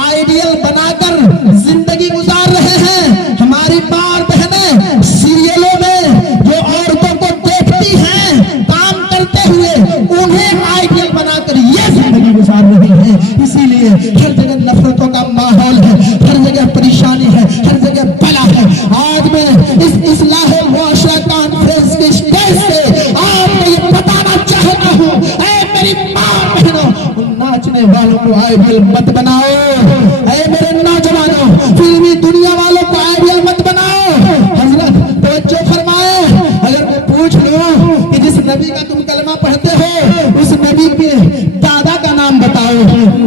آئیڈیل بنا کر زندگی گزار رہے ہیں۔ ہماری ماں اور بہنیں سیریلوں میں جو عورتوں کو دیکھتی ہیں کام کرتے ہوئے، انہیں آئیڈیل بنا کر یہ زندگی گزار رہی ہیں۔ اسی لیے ہر جگہ نفرتوں کا ماحول ہے، ہر جگہ मत बनाओ। ऐ मेरे नौजवानों, फिल्मी दुनिया वालों को आइडियल मत बनाओ। हजरत तवज्जो फरमाए, अगर मैं पूछ लूं कि जिस नबी का तुम कलमा पढ़ते हो उस नबी के दादा का नाम बताओ,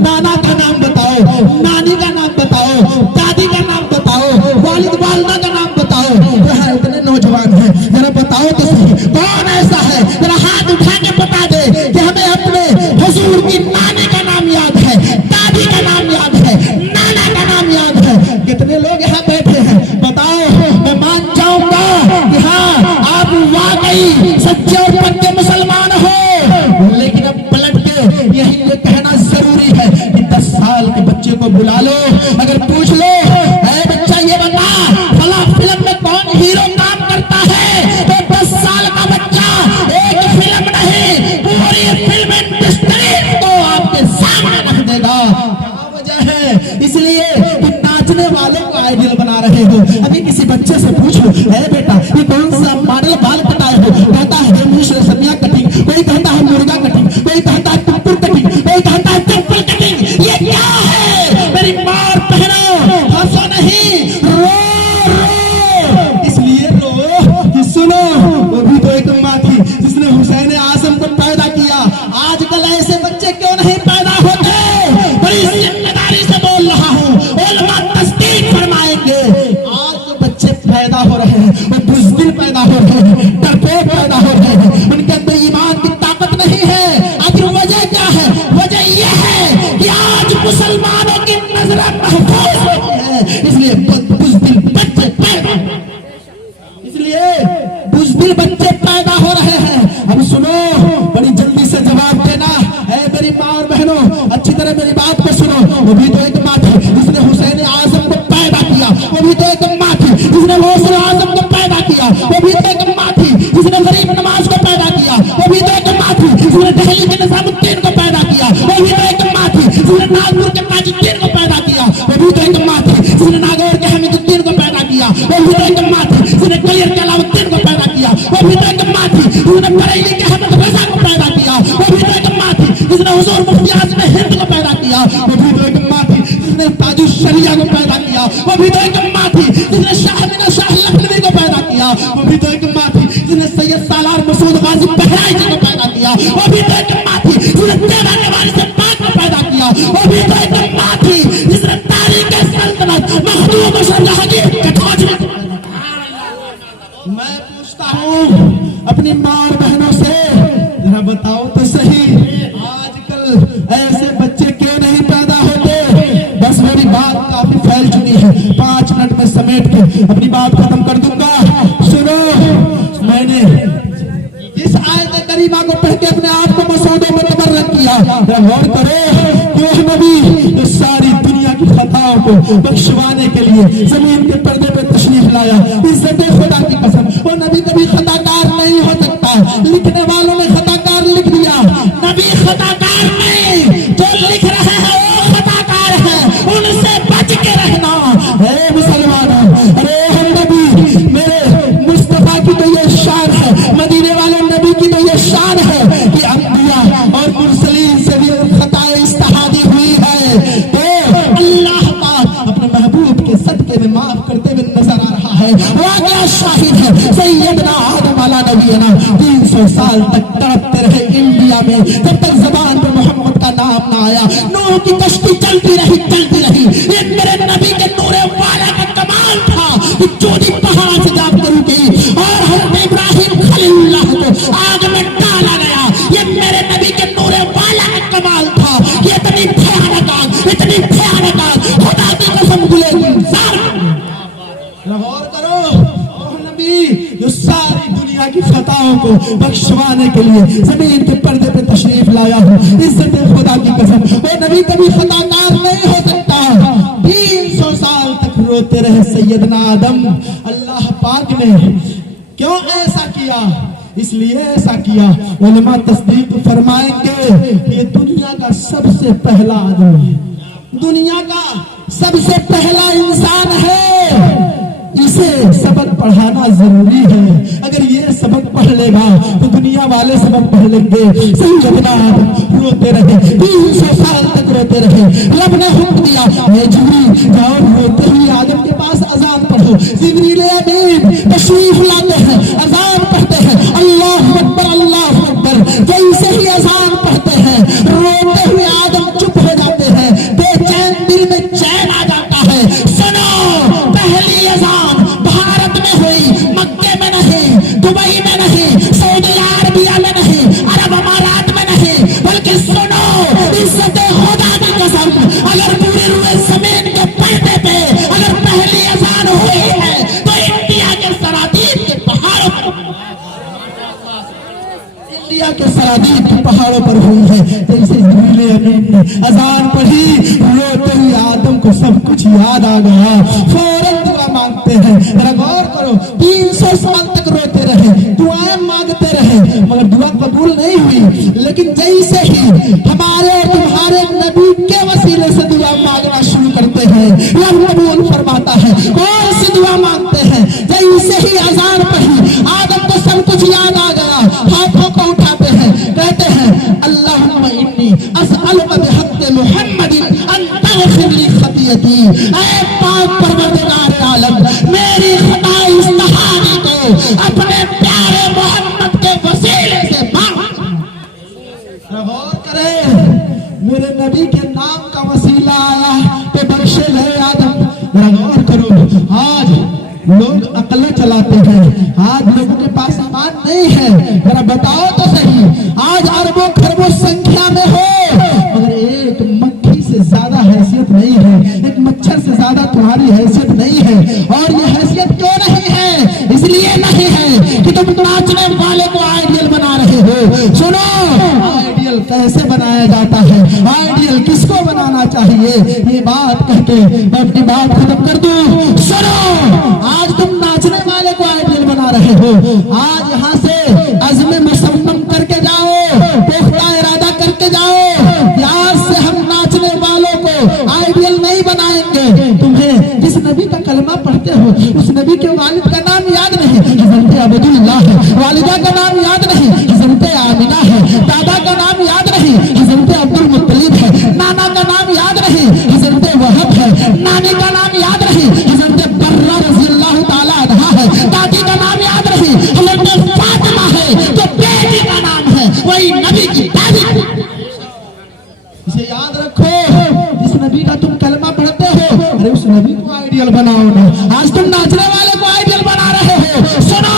नाना का नाम बताओ, नानी का नाम बताओ, दादी का नाम बताओ, वालिद वालिदा का नाम बताओ। यहाँ इतने नौजवान हैं, जरा बताओ तो सही कौन ऐसा है, जरा हाथ उठा के बता दे कि हमें अपने हुजूर की नानी का नाम याद है, दादी का नाम याद है, नाना का नाम याद है। कितने लोग यहाँ बैठे हैं बताओ, मैं मान जाऊंगा कि हाँ आप वाकई सच्चे और पक्के मुसलमान हो। लेकिन अब पलट के यही ये कहना जरूरी है कि 10 साल के बच्चे को बुला लो, अगर पूछ लो ऐ बच्चा ये बता फला फिल्म में कौन हीरो काम करता है, तो 10 साल का बच्चा एक फिल्म नहीं पूरी फिल्म इंडस्ट्री को आपके सामने रख देगा। क्या वजह है? इसलिए कि नाचने वालों को आइडियल बना रहे हो। अभी किसी बच्चे से पूछ लो, है बेटा ये कौन सा मॉडल बाल कटाए हो, कहता है इंग्लिश रसमिया कटिंग, कोई कहता है मुर्गा कटिंग, कोई कहता है टुप्पुर कटिंग, कोई कहता है टेम्पल कटिंग। ये क्या है? मेरी मार बहनों, हंसो नहीं, रो रो। इसलिए रो कि सुनो, वो भी तो एक माँ थी जिसने हुसैन आजम को पैदा किया। आजकल ऐसे बच्चे क्यों नहीं पैदा होते? बड़ी जिम्मेदारी से बोल रहा हूँ, उलमा तस्दीक फरमाएंगे। आज जो बच्चे पैदा हो रहे हैं वो बुज़दिल पैदा हो रहे हैं, डरपोक पैदा हो रहे हैं, उनके अंदर ईमान की ताकत नहीं है। आखिर वजह क्या है? वजह यह है कि आज मुसलमानों की नजरें महफूज होती है, इसलिए बुज़दिल बच्चे पैदा, इसलिए बुज़दिल बच्चे पैदा हो रहे हैं। अब सुनो, बड़ी जल्दी से जवाब देना है मेरी माँ और बहनों, अच्छी तरह मेरी बात को सुनो। वो भी तो एक माँ थी जिसने हुसैन आजम को पैदा किया, वो भी तो एक माँ थी जिसने गौसे आजम को पैदा किया, वो भी तो एक माँ थी जिसने गरीब नवाज को पैदा किया, वो भी तो एक माँ थी जिसने दिल्ली के निजामुद्दीन को पैदा किया, वो भी तो एक माँ थी जिसने नागपुर के ताजुद्दीन को पैदा किया, वो भी तो एक माँ थी जिसने नागौर के हमीदुद्दीन को पैदा किया, वो भी तो एक माँ थी जिसने कलियर के अलाउद्दीन को पैदा किया, वो भी तो एक माँ थी जिसने बरेली के अहमद रजा को पैदा किया, वो भी तो एक माँ थी जिसने हुजूर मुफ्ती आज़म हिंद को पैदा किया, वो भी तो एक माँ थी जिसने ताजुश शरिया को पैदा किया, वो भी तो एक माँ थी जिसने शाह मीना शाह लखनवी को पैदा किया, वो भी तो एक माँ थी जिसने सैयद सालार मसूद गाजी बहराइची को पैदा किया, वो भी तो एक माँ थी जिसने तेरा के वारिस पाक को पैदा किया, वो भी तो एक माँ थी जिसने तारीख सल्तनत महदूद बशर जहांगीर कटौज में। मैं पूछता हूँ अपनी माँ और बहनों से, जरा बताओ तो सही आजकल ऐसे बच्चे क्यों नहीं पैदा होते? बस मेरी बात काफी फैल चुकी है, 5 मिनट में समेट के अपनी बात खत्म कर दूंगा। सुनो, मैंने इस आयत करीमा को पढ़ के अपने आप को मसूदों में तबर्रक किया। गौर करो कि वह नबी जो सारी दुनिया की खताओं को बख्शवाने के लिए जमीन के पर्दे पे तशरीफ लाया, इज्जत खुदा की कसम वो नबी कभी खताकार नहीं हो सकता। लिखने वालों ने खताकार लिख दिया, नबी खताकार नहीं, जो लिख रहे हैं वो खताकार है, उनसे बच के रहना। हे मुसलमानों, अरे हम नबी, मेरे मुस्तफा की तो ये शान है, मदीने वाले नबी की तो ये शान है कि अंबिया और मुरसलीन से भी खताएं इस्तिहादी हुई है, तो अल्लाह पाक अपने महबूब के सदके में माफ करते हुए नजर आ रहा है। वाक़या शाहिद है, सैयदना आदम वाला नबी है ना, 300 साल तक तड़पते रहे इंडिया में, जब तक जबान पर मोहम्मद का नाम ना आया। नूह की कश्ती चलती रही चलती रही, ये मेरे नबी के नूरे वाला का कमाल था कि चोटी पहाड़ से जाकर रुकी और हज़रत इब्राहिम खलीलुल्लाह को आग में डाला गया। ये मेरे नबी के नूरे वाला का कमाल था कि इतनी भयानक आग, इतनी भयानक आग, खुदा की कसम गुलेजार। गौर करो, वो नबी जो सारी दुनिया की खताओं को बख्शवाने के लिए जमीन के पर्दे पे तशरीफ लाया हो, इज्जत खुदा की कसम वो नबी कभी खताकार नहीं हो सकता। 300 साल तक रोते रहे सैयदना आदम। अल्लाह पाक ने क्यों ऐसा किया? इसलिए ऐसा किया, उलमा तस्दीक फरमाएंगे ये दुनिया का सबसे पहला आदमी है, दुनिया का सबसे पहला इंसान है, इसे सबक पढ़ाना जरूरी है। अगर ये सबक पढ़ चलेगा तो दुनिया वाले सबक पढ़ेंगे। सैयदना आदम रोते रहे, 300 साल तक रोते रहे। रब ने हुक्म दिया, ये जिब्रील जाओ रोते हुए आदम के पास अजान पढ़ो। जिब्रील अमीन तशरीफ लाते हैं, अजान पढ़ते हैं, अल्लाहु अकबर अल्लाहु अकबर। जैसे ही अजान पढ़ते हैं रोते हुए आदम चुप हो जाते हैं, बेचैन दिल में चैन आ जाता है। सुनो, पहली अजान भारत में हुई, मक्के में नहीं, दुबई में नहीं, सऊदी अरबिया में नहीं, अरब अमारात में नहीं, बल्कि सुनो, इज्जत खुदा की कसम, अगर पूरे रुए जमीन के पर्दे पे अगर पहली अजान हुई है तो इंडिया के सरादीप के पहाड़ों पर, इंडिया के सरादीप के पहाड़ों पर हुई है। जैसे जिब्रील अमीन ने अजान पढ़ी, रोते हुए आदम को सब कुछ याद आ गया। फौरन दुआ मांगते हैं। जरा गौर करो, 300 साल तक रोते रहे, दुआएं मांगते रहे, मगर दुआ कबूल नहीं हुई। लेकिन जैसे ही हमारे और तुम्हारे नबी के वसीले से दुआ मांगना शुरू करते हैं, रब कबूल फरमाता है। कौन सी दुआ मांगते हैं? जैसे ही अजान पढ़ी आदम को सब कुछ याद आ गया, हाथों को उठाते हैं, कहते हैं अल्लाहुम्मा इन्नी अस्अलुका बिहक़्क़ि मुहम्मदिन अन तग़फ़िर ली ख़तीअती। ऐ पाक परवरदिगार आलम, मेरी खता इस कहानी को अपने प्यारे मोहम्मद के वसीले से मांग। गौर करें, मेरे नबी के नाम का वसीला आया तो बख्शे ले आदम। गौर करो, आज लोग अकल चलाते हैं, आज लोगों के पास ईमान नहीं है। जरा बताओ तो सही, आज अरबों खरबों संख्या में हो, मगर एक मक्खी से ज्यादा हैसियत नहीं है, एक मच्छर से ज्यादा तुम्हारी हैसियत नहीं है। और ये हैसियत क्यों नहीं है? इसलिए नहीं है कि तुम नाचने वाले को आइडियल बना रहे हो। सुनो, आइडियल कैसे बनाया जाता है, आइडियल किसको बनाना चाहिए, ये बात कहते मैं अपनी बात खत्म कर दूं। सुनो, आज तुम नाचने वाले को आइडियल बना रहे हो। आज यहाँ से अज़्म मुसम्मम करके जाओ, पुख्ता इरादा करके जाओ, प्यार से हम नाचने वालों को आइडियल नहीं बनाएंगे। तुम्हें जिस नबी का कलमा पढ़ते हो उस नबी के वालिद का नाम याद नहीं, हज़रत अब्दुल्लाह है, वालिदा का नाम याद नहीं, हज़रत आमिना है, दादा का नाम याद नहीं, हज़रत अब्दुल मुत्तलिब है, नाना का नाम याद नहीं, हज़रत वहब है, नानी का नाम याद नहीं, हज़रत बर्रा रज़ियल्लाहु ताला अन्हा है, दादी का नाम याद नहीं, हज़रत फातिमा है, जो बेटी का नाम है वही नबी की दादी। इसे याद रखो, जिस नबी का तुम कलमा पढ़ते हो, अरे उस नबी को आइडियल बनाओ ना। आज तुम नाचने वाले को आइडियल बना रहे हो। सुनो,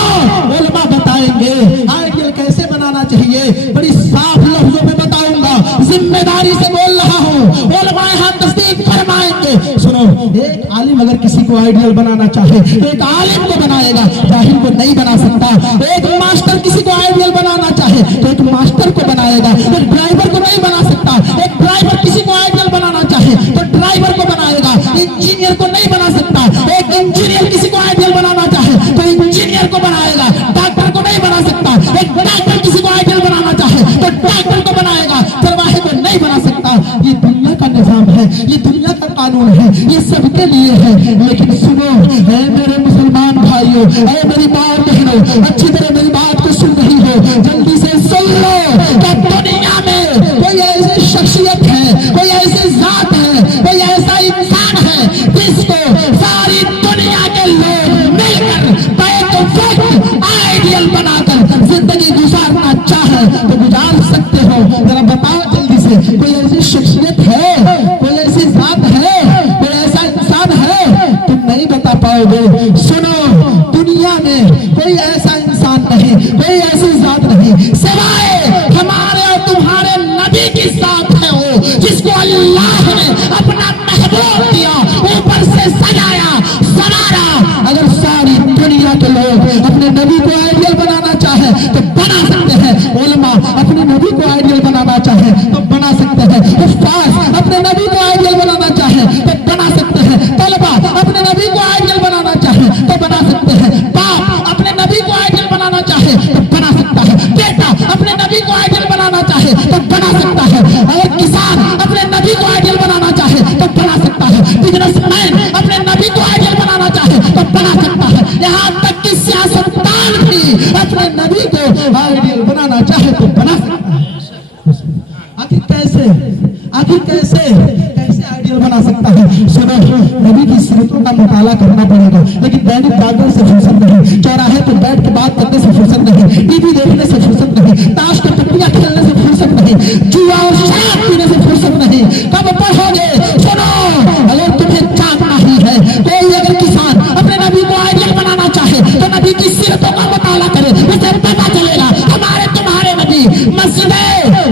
उलमा बताएंगे आइडियल कैसे बनाना चाहिए, बड़ी साफ लफ्जों में बताऊंगा, जिम्मेदारी से बोल रहा हूँ, उलमा यहाँ तस्दीक फरमाएंगे। सुनो, एक आलिम अगर किसी को आइडियल बनाना चाहे तो एक आलिम को बनाएगा, जाहिल को नहीं बना सकता। एक मास्टर किसी को आइडियल बनाना चाहे तो एक मास्टर को बनाएगा, एक ड्राइवर को नहीं बना सकता। एक ड्राइवर किसी को आइडियल बनाना चाहे तो ड्राइवर को बनाएगा, इंजीनियर को नहीं बना सकता। एक इंजीनियर किसी को आइडियल बनाना चाहे तो इंजीनियर को बनाएगा, डॉक्टर को नहीं बना सकता। एक डॉक्टर किसी को आइडियल बनाना चाहे तो डॉक्टर को बनाएगा, चरवाहे को नहीं बना सकता। ये दुनिया का निजाम है, ये दुनिया का कानून है, ये सबके लिए है। लेकिन सुनो, ऐ मेरे मुसलमान भाइयों, ऐ मेरी माँ बहनों, अच्छी तरह मेरी बात को सुन रही हो, जल्दी से सुन लो कि दुनिया में कोई ऐसी शख्सियत है, कोई ऐसी जात है, कोई ऐसा इंसान है जिसको सारी दुनिया के लोग मिलकर बैक वक्त आइडियल बनाकर जिंदगी गुजारना चाहे तो गुजार सकते हो। जरा बताओ जल्दी से, कोई ऐसी शख्सियत है, कोई ऐसी जात है, कोई ऐसा इंसान है? तुम नहीं बता पाओगे। सुनो, दुनिया में कोई ऐसा इंसान नहीं, कोई ऐसी जात नहीं सिवाय हमारे और तुम्हारे नबी की जात है, वो जिसको अल्लाह ने अपना महबूब दिया, ऊपर से सजाया सवारा। अगर सारी दुनिया के लोग अपने नबी को आइडियल बनाना चाहे तो बना सकते हैं। उलमा अपने नबी को आइडियल बनाना चाहे तो बना सकते हैं। उस्ताद अपने नबी को आइडियल बनाना चाहे तो बना सकते हैं। तलबा अपने नबी को आइडियल बनाना चाहे तो बना सकते हैं। बाप अपने नबी को आइडियल बनाना चाहे तो बना सकता है। बेटा अपने नबी को आइडियल बनाना चाहे तो बना सकता है। और किसान अपने नबी को आइडियल बनाना चाहे तो बना सकता है। बिजनेसमैन अपने नबी को आइडियल बनाना चाहे तो बना सकता है। यहाँ तक कि सियासतदान भी अपने नबी को नबी की सीरतों का मुताला करना पड़ेगा, लेकिन दैनिक जागरण से फुर्सत नहीं, चौराहे पर बैठ के बात करने से फुर्सत नहीं, टीवी देखने से फुर्सत नहीं, ताश की पत्तियां खेलने से फुर्सत नहीं, जुआ और शराब पीने से फुर्सत नहीं। कब पढ़ोगे? सुनो, अगर तुम्हें जानना ही है, कोई अगर किसान अपने नबी को आइडियल बनाना चाहे तो नबी की सीरतों का मुताला करे, उसे पता चलेगा हमारे तुम्हारे नबी मस्जिद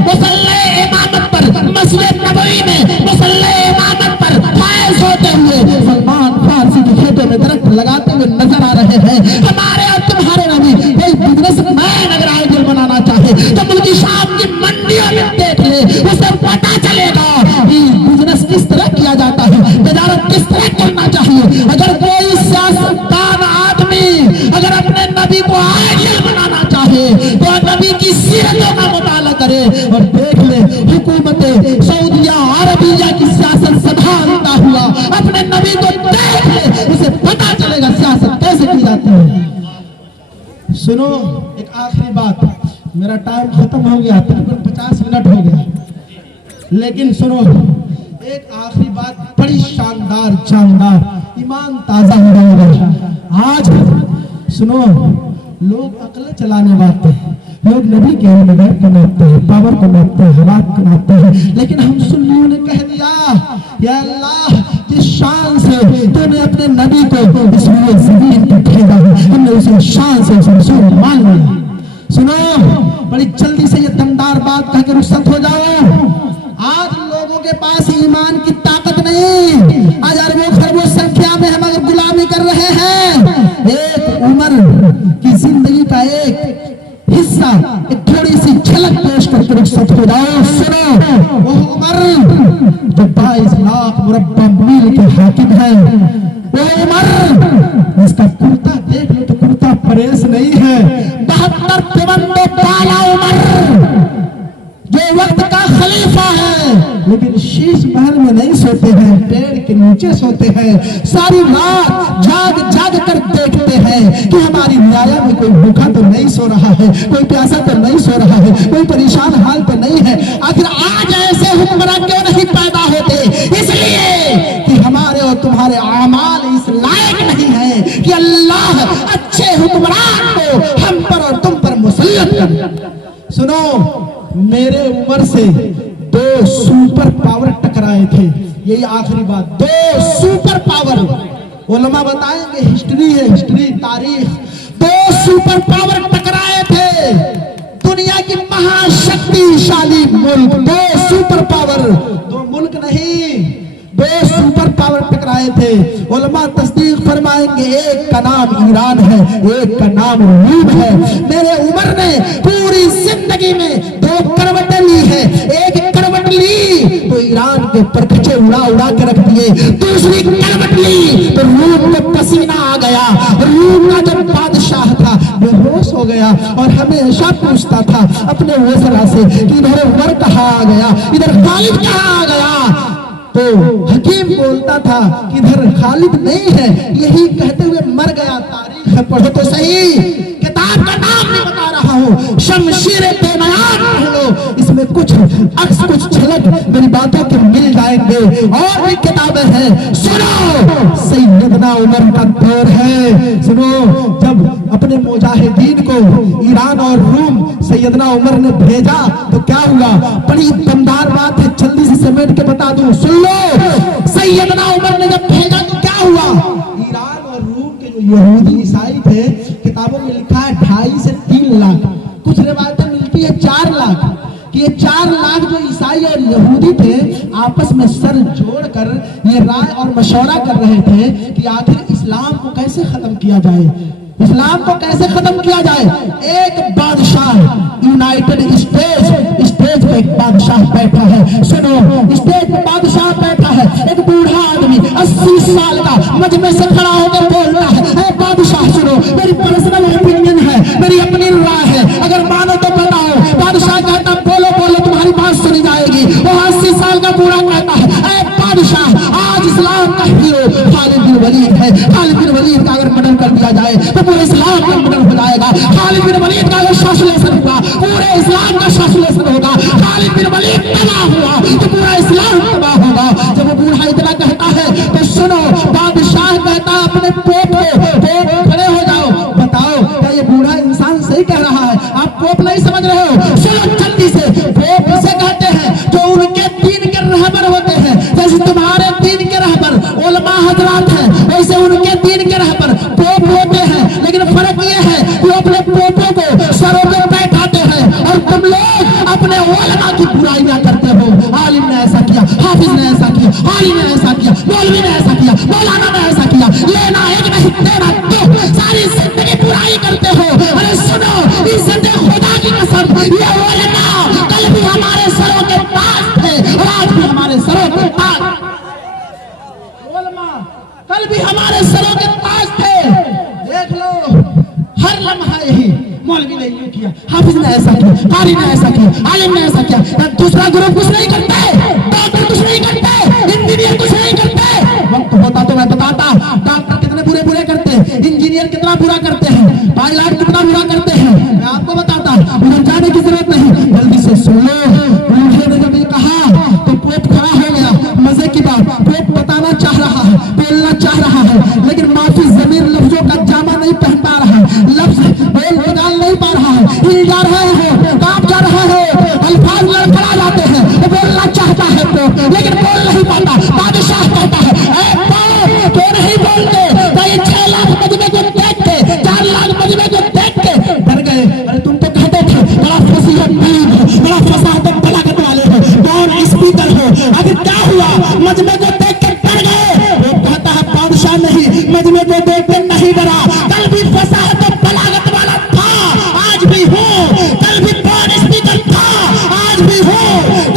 मुसल्ले इमामत पर, मस्जिद नबवी में मुसल्ले इमामत पर फायज होते हुए सलमान फारसी के खेतों में दरख्त लगाते हुए नजर आ रहे हैं। हमारे और तुम्हारे नबी कोई बिजनेसमैन अगर आइडियल बनाना चाहे तो मुल्की शाम की मंडियों में देख ले, उसे पता चलेगा कि बिजनेस किस तरह किया जाता है, तजारत किस तरह करना चाहिए। अगर कोई सियासतदान आदमी अगर अपने नबी को आइडियल बनाना चाहे तो नबी की सीरतों का मुताला करे और देख ले हुकूमत सऊदिया अरबिया की सियासत संभालता हुआ अपने नबी को देख ले, उसे पता चलेगा सियासत कैसे की जाती है। सुनो, एक आखिरी बात, मेरा टाइम खत्म हो गया, तकरीबन 50 मिनट हो गया, लेकिन सुनो एक आखिरी बात बड़ी शानदार जानदार, ईमान ताजा हो जाएगा। आज सुनो, लोग अकल चलाने वाले हैं, लोग नबी के नजर को नापते हैं, पावर को नापते हैं, हवा को नापते हैं, लेकिन हम सुन्नियों ने कह दिया या अल्लाह जिस शान से तूने अपने नबी को इस ज़मीन पर भेजा है, हमने उसे शान से उसे रसूल मान लिया। सुनो, बड़ी जल्दी से ये दमदार बात कह के रुखसत हो जाओ। आज लोगों के पास ईमान की ताकत नहीं, आज अरबों खरबों संख्या में हम अगर गुलामी कर रहे हैं। एक उम्र की जिंदगी का एक हिस्सा, एक थोड़ी सी झलक पेश करके रुखसत हो जाओ। सुनो, वो उम्र जो 22 लाख मुरब्बा मील के हाकिम है, वो उम्र इसका कुर्ता देख लो तो कुर्ता परेश नहीं है, 72 पिबंदों वाला उम्र जो वक्त का खलीफा है, लेकिन शीश महल में नहीं सोते हैं, पेड़ के नीचे सोते हैं, सारी रात जाग जाग कर देखते हैं कि हमारी रियाया में कोई भूखा तो नहीं सो रहा है, कोई प्यासा तो नहीं सो रहा है, कोई परेशान हाल तो नहीं है। आखिर आज ऐसे हुक्मरान क्यों नहीं पैदा होते? इसलिए कि हमारे और तुम्हारे आमाल इस लायक नहीं है कि अल्लाह अच्छे हुक्मरान को हम पर और तुम पर मुसल्लत कर। सुनो, मेरे उम्र से 2 सुपर पावर टकराए थे, यही आखिरी बात, 2 सुपर पावर, उलमा बताएंगे, हिस्ट्री है, हिस्ट्री तारीख, 2 सुपर पावर टकराए थे, दुनिया की महाशक्तिशाली मुल्क, 2 सुपर पावर, 2 मुल्क नहीं, 2 सुपर पावर टकराए थे। उलमा तस्दीक फरमाएंगे, एक का नाम ईरान है, एक का नाम रूम है। मेरे उमर ने पूरी जिंदगी में 2 करवटें ली है, एक करवट ली तो ईरान के परखचे उड़ा उड़ा के रख दिए, दूसरी करवट ली तो रूम में पसीना आ गया, रूम का जो बादशाह था बेहोश हो गया और हमेशा पूछता था अपने वज़रा से कि इधर उमर कहाँ आ गया, इधर खालिद कहाँ आ गया, तो हकीम बोलता था कि इधर खालिद नहीं है, यही कहते हुए मर गया। तारीख है, पढ़ो तो सही, किताब का नाम नहीं बता रहा हूँ, शमशीर बेनयान पढ़ लो, इसमें कुछ अक्स कुछ झलक मेरी बातों के मिल जाएंगे। और भी किताबें हैं, सुनो, सैयदना उमर का दौर है। सुनो, जब अपने मुजाहिदीन को ईरान और रूम सैयदना उमर ने भेजा तो क्या हुआ, बड़ी दमदार बात है, जल्दी से समेट के बता दूं, सुन लो। सैयदना उमर ने जब भेजा तो क्या हुआ, ईरान और रूम के जो यहूदी ईसाई थे, किताबों में लिखा है 2.5 से 3 लाख, कुछ रिवायतें मिलती है 4 लाख, कि ये 4 लाख जो ईसाई और यहूदी थे आपस में सर जोड़कर ये राय और मशवरा कर रहे थे कि आखिर इस्लाम को कैसे खत्म किया जाए, इस्लाम को कैसे खत्म किया जाए। एक बादशाह यूनाइटेड स्टेज पे एक बादशाह बैठा है, सुनो, स्टेज पे बादशाह बैठा है, एक बूढ़ा आदमी 80 साल का मजमे से खड़ा होकर बोलता है, बादशाह सुनो, मेरी पर्सनल ओपिनियन है, मेरी अपनी राय है, अगर मानो तो बताओ। बादशाह कहता बोलो बोलो, तुम्हारी बात सुनी जाएगी। वो 80 साल का बूढ़ा कहता है, बादशाह, आज इस्लाम का हीरो खालिद बिन वलीद है, खालिद बिन वलीद का अगर मर्डर कर दिया जाए तो पूरे इस्लाम का मर्डर हो जाएगा, खालिद बिन वलीद का अगर शासलेशन हुआ पूरे इस्लाम का शासलेशन होगा, खालिद बिन वलीद तबाह हुआ तो पूरा इस्लाम तबाह होगा। जब वो बूढ़ा इतना कहता है तो सुनो, बादशाह कहता अपने पोप को, खड़े हो जाओ, बताओ क्या ये बूढ़ा इंसान सही कह रहा है? आप पोप नहीं समझ रहे हो? सुनो जल्दी से, पोप इसे कहते हैं जो उनके दीन के रहबर होते हैं। जैसे तुम्हारे दीन के रहबर उलमा हजरात हैं, वैसे उनके दीन के रहबर पोप होते हैं। लेकिन फर्क ये है कि वो अपने पोपों को सरों पे बैठाते हैं और तुम लोग अपने उलमा की बुराइयां करते हो। आलिम ने ऐसा किया, हाफिज ने ऐसा किया, आलिम ने ऐसा किया, मौलवी ने ऐसा किया, मौलाना ने ऐसा किया, लेना एक नहीं देना दो, सारी जिंदगी बुराई करते हो। अरे सुनो, इज्जत खुदा की कसम, ये उलमा कल भी हमारे सरों के ताज थे और आज भी हमारे सरों के ताज। उलमा कल भी हमारे सरों के ताज थे। देख लो हर लम्हा यही, मौलवी ने यूं किया, हाफिज ने ऐसा किया, कारी ने ऐसा किया, आलिम ने ऐसा किया। दूसरा ग्रुप कुछ नहीं करते, डॉक्टर कुछ नहीं करते, इंजीनियर कुछ नहीं करते। वक्त होता तो मैं बताता डॉक्टर कितने बुरे बुरे करते हैं, इंजीनियर कितना बुरा करते हैं, पायलट कितना बुरा करते हैं, मैं आपको बताता। उधर जाने की जरूरत नहीं, जल्दी से सुन लो। बूढ़े ने जब ये कहा तो पोप खड़ा हो गया। मजे की बात, पोप बताना चाह रहा है, बोलना चाह रहा है, लेकिन माफी जमीन लफ्जों का जामा नहीं पहन पा रहा है, लफ्ज बोल बदल नहीं पा रहा है, हिल जा रहे हो, कांप जा रहे हो, अल्फाज लड़खड़ा जाते हैं। वो बोलना चाहता है तो, लेकिन बोल नहीं पाता। बादशाह कहता है ए पोप क्यों नहीं बोलते? तो ये 6 लाख मजमे को देख के, 4 लाख मजमे को देख के डर गए। अरे तुम तो कहते थे बड़ा फसीह पीर हो, बड़ा फसाहत बलागत वाले हो, कौन स्पीकर हो, अभी क्या हुआ? मजमे को देख के डर गए। वो कहता है बादशाह नहीं, मजमे को देख के नहीं डरा, कल भी फसाहत बलागत वाला था, आज भी हूँ, कल भी कौन स्पीकर था, आज भी हूँ,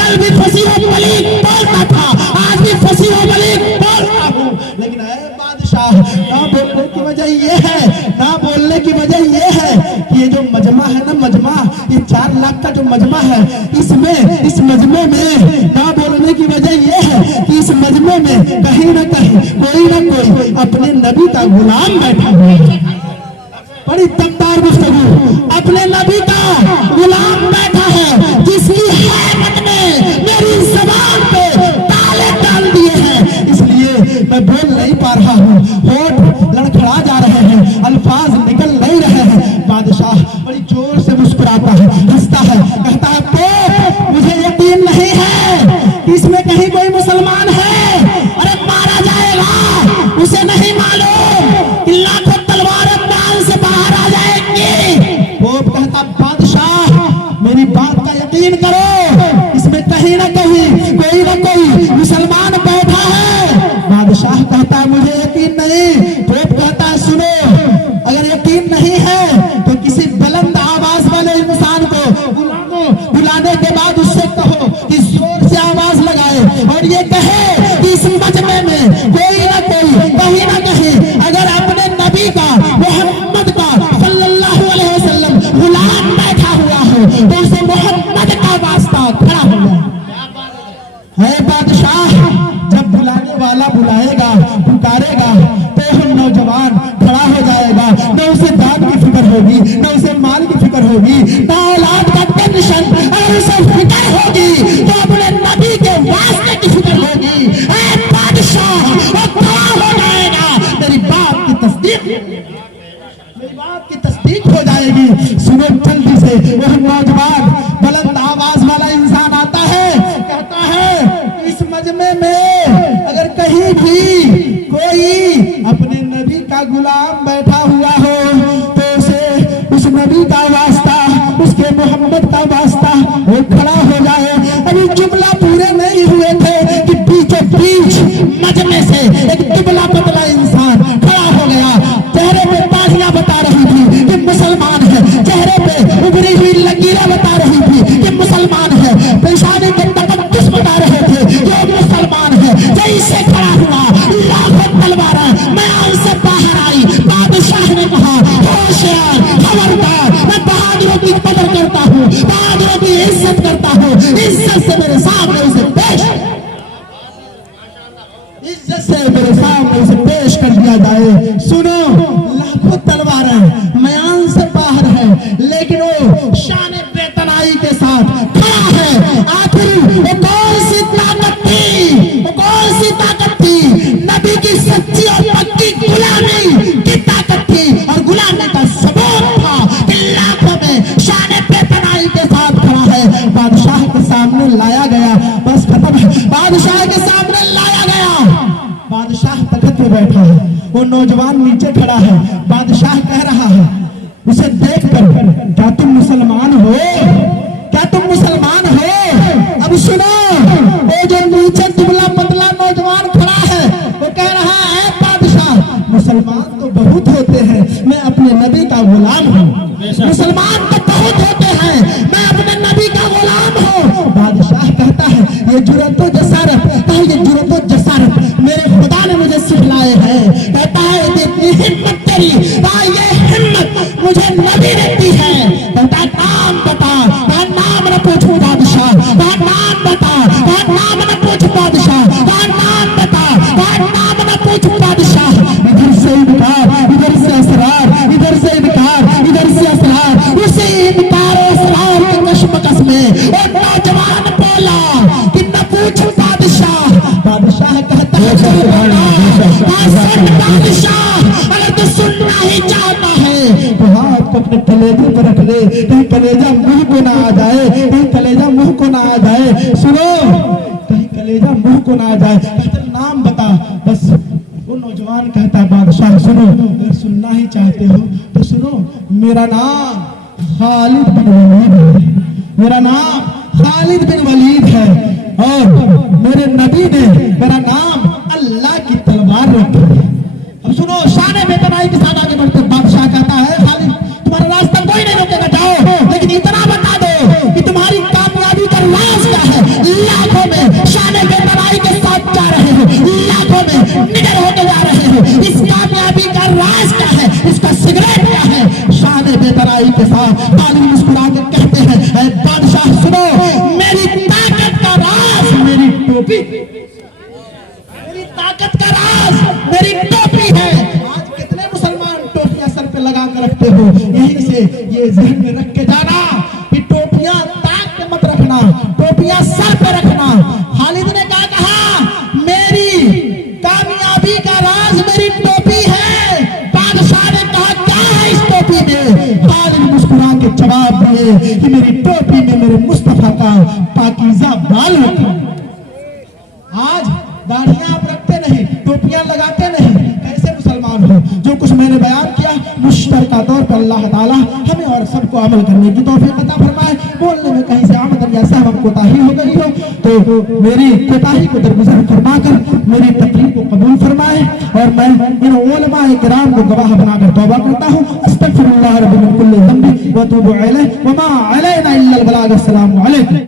कल भी फसीह बलीग बोलता था, आज भी फसीह बलीग बोलता हूँ। लेकिन बादशाह ना बोलने की वजह ये है, ना बोलने की वजह ये है कि ये जो मजमा है ना, मजमा, ये 4 लाख का जो मजमा है, इसमें, इस मजमे में ना बोलने की वजह ये है कि इस मजमे में कहीं ना कहीं कोई ना कोई अपने नबी का गुलाम बैठा हुआ है। बड़ी दमदार गुफ्तगू, अपने नबी का गुलाम बैठा है, जिसकी हैबत में मेरी ज़बान पे ताले डाल दिए हैं, इसलिए मैं बोल नहीं पा रहा हूँ, होठ लड़खड़ा जा रहे हैं, अल्फाज निकल नहीं रहे हैं। बादशाह बड़ी जोर से मुस्कुराता है, हंसता है, कहता है पोप मुझे यकीन नहीं है कि इसमें कहीं कोई मुसलमान है। अरे मारा जाएगा, उसे नहीं मालूम कि लाखों तलवारें बाल से बाहर आ जाएंगी। पोप कहता बादशाह मेरी बात का यकीन करो, इसमें कहीं ना कहीं कोई ना कोई मुसलमान बैठा है। बादशाह कहता मुझे यकीन नहीं। पोप कहता सुनो, अगर यकीन नहीं है तो किसी बुलंद आवाज वाले इंसान को बुलाने के बाद उससे कहो कि जोर से आवाज लगाए और ये कहे कि इस मजमे में कोई ना कोई कहीं ना कहीं अगर अपने नबी का, मोहम्मद का सल्लल्लाहु अलैहि वसल्लम गुलाम बैठा हुआ हो तो उसे मोहम्मद का वास्ता खड़ा हो जाए। है बादशाह, जब बुलाने वाला बुलाएगा, पुकारेगा तो हम नौजवान खड़ा हो जाएगा, न उसे दान की फिक्र होगी, न उसे माल की फिक्र होगी, न औलाद का टेंशन, अगर उसे फिक्र होगी तो अपने नबी के वास्ते की फिक्र होगी। ऐ बादशाह वो खड़ा हो जाएगा, तेरी बात की तस्दीक, मेरी बात की तस्दीक हो जाएगी। सुनो जल्दी से, वो नौजवान बुलंद आवाज वाला इंसान आता है, कहता है इस मजमे में अगर कहीं भी कोई अपने नबी का गुलाम बैठा हुआ हो तो उसे उस नबी का वास्ता, उसके मोहम्मद का वास्ता वो खड़ा हो जाए। अभी जुमला पूरे नहीं हुए थे कि बीचों बीच मजमे से एक दुबला पतला इंसान खड़ा हो गया, चेहरे पे तालियां बता रही थी कि मुसलमान है, चेहरे पे उभरी हुई लकीरें बता रही थी कि मुसलमान है, पेशानी के तकद्दुस बता रहे थे जो मुसलमान है। जैसे खड़ा हुआ, लाखों तलवारें मैदान से बाहर आई। बादशाह ने कहा होशियार, खबरदार, मैं बहादुरों की कदर करता हूँ, बहादुरों की इज्जत करता हूँ, इज्जत से मेरे सामने उसे पेश, इज्जत से मेरे सामने उसे पेश कर दिया जाए। सुनो, लाखों तलवारें मैदान से बाहर है, लेकिन वो शान बेतनाई के साथ खड़ा है। आखिर वो कौन सी ताकत थी, वो कौन सी ताकत थी? नबी की वो नौजवान नीचे खड़ा है, बादशाह कह रहा है उसे देखकर, क्या तुम मुसलमान हो? क्या तुम मुसलमान हो? अब सुनो, वो जो नीचे दुबला पतला नौजवान खड़ा है वो कह रहा है बादशाह, मुसलमान तो बहुत होते हैं, मैं अपने नबी का गुलाम हूँ। मुसलमान तो बहुत होते हैं, मैं अपने नबी का गुलाम हूँ। बादशाह कहता है ये जुर्रत व जसारत, ये जुर्रत व जसारत मेरे खुदा ने मुझे सिखलाए हैं। कहता है इतनी हिम्मत तेरी, ये हिम्मत मुझे नबी देती है। कहता नाम बता, नाम न पूछूं बादशाह, नाम बता, नाम न पूछ बादशाह, नाम बता, नाम न पूछ बादशाह। इधर से इनकार, इधर से असरार, इधर से इनकार, इधर से असरार। उसी इनकार असरार के कशमकश में वो नौजवान बोला कि न पूछ बादशाह। बादशाह कहता है बादशाह, अगर तू सुनना ही चाहता है तो हाथ को अपने कलेजे पर रख ले, कहीं कलेजा मुंह को ना आ जाए, कहीं कलेजा मुंह को ना आ जाए। सुनो, कहीं कलेजा मुंह को ना आ जाए। कहते नाम बता। बस वो नौजवान कहता है बादशाह सुनो, अगर सुनना ही चाहते हो तो सुनो, मेरा नाम खालिद बिन वलीद है, मेरा नाम खालिद बिन वलीद है और मेरे नबी ने मेरा नाम अल्लाह की तलवार रखी है। अब सुनो, शान बेतनाई के साथ आगे बढ़ते बादशाह कहता है खालिद तुम्हारा रास्ता कोई नहीं रोकेगा, जाओ, लेकिन इतना बता दो कि तुम्हारी कामयाबी का राज क्या है। लाखों में शान बेतनाई के साथ जा रहे हो, लाखों में निडर होते जा रहे हो, इस कामयाबी का राज क्या है, इसका सिगरेट क्या है। शान बेतनाई के साथ खालिद मुस्कुरा के कहते हैं बादशाह सुनो, मेरी ताकत का राज मेरी टोपी, मेरी ताकत का राज मेरी टोपी है। आज कितने मुसलमान टोपियां सर पे लगा कर रखते हो, यहीं से ये ज़हन में रख के जाना कि टोपियां ताक पे मत रखना, टोपियां सर पे रखना। खालिद ने क्या कहा, मेरी कामयाबी का राज मेरी टोपी है। बादशाह ने कहा क्या है इस टोपी में? खालिद मुस्कुरा के जवाब दिए कि मेरी टोपी में मेरे मुस्तफा का पाकीज़ा बाल रखा। आज दाढ़ियां आप रखते नहीं, टोपियां लगाते नहीं, कैसे मुसलमान हो? जो कुछ मैंने बयान किया मुश्तरका तौर पर अल्लाह ताला हमें और सबको अमल करने की तौफीक अता फरमाए। बोलने में कहीं से आमदन या सहम कोताही हो गई हो तो मेरी कोताही को दरगुजर फरमाकर मेरी तकलीफ को कबूल फरमाए और मैं इन उलमाए किराम को गवाह बनाकर तौबा करता हूँ। अस्तगफिरुल्लाह रब्बी मिन कुल्ली ज़ंबी व अतूबु इलैहि व मा अलैना इल्लल बलाग। अस्सलामु अलैकुम।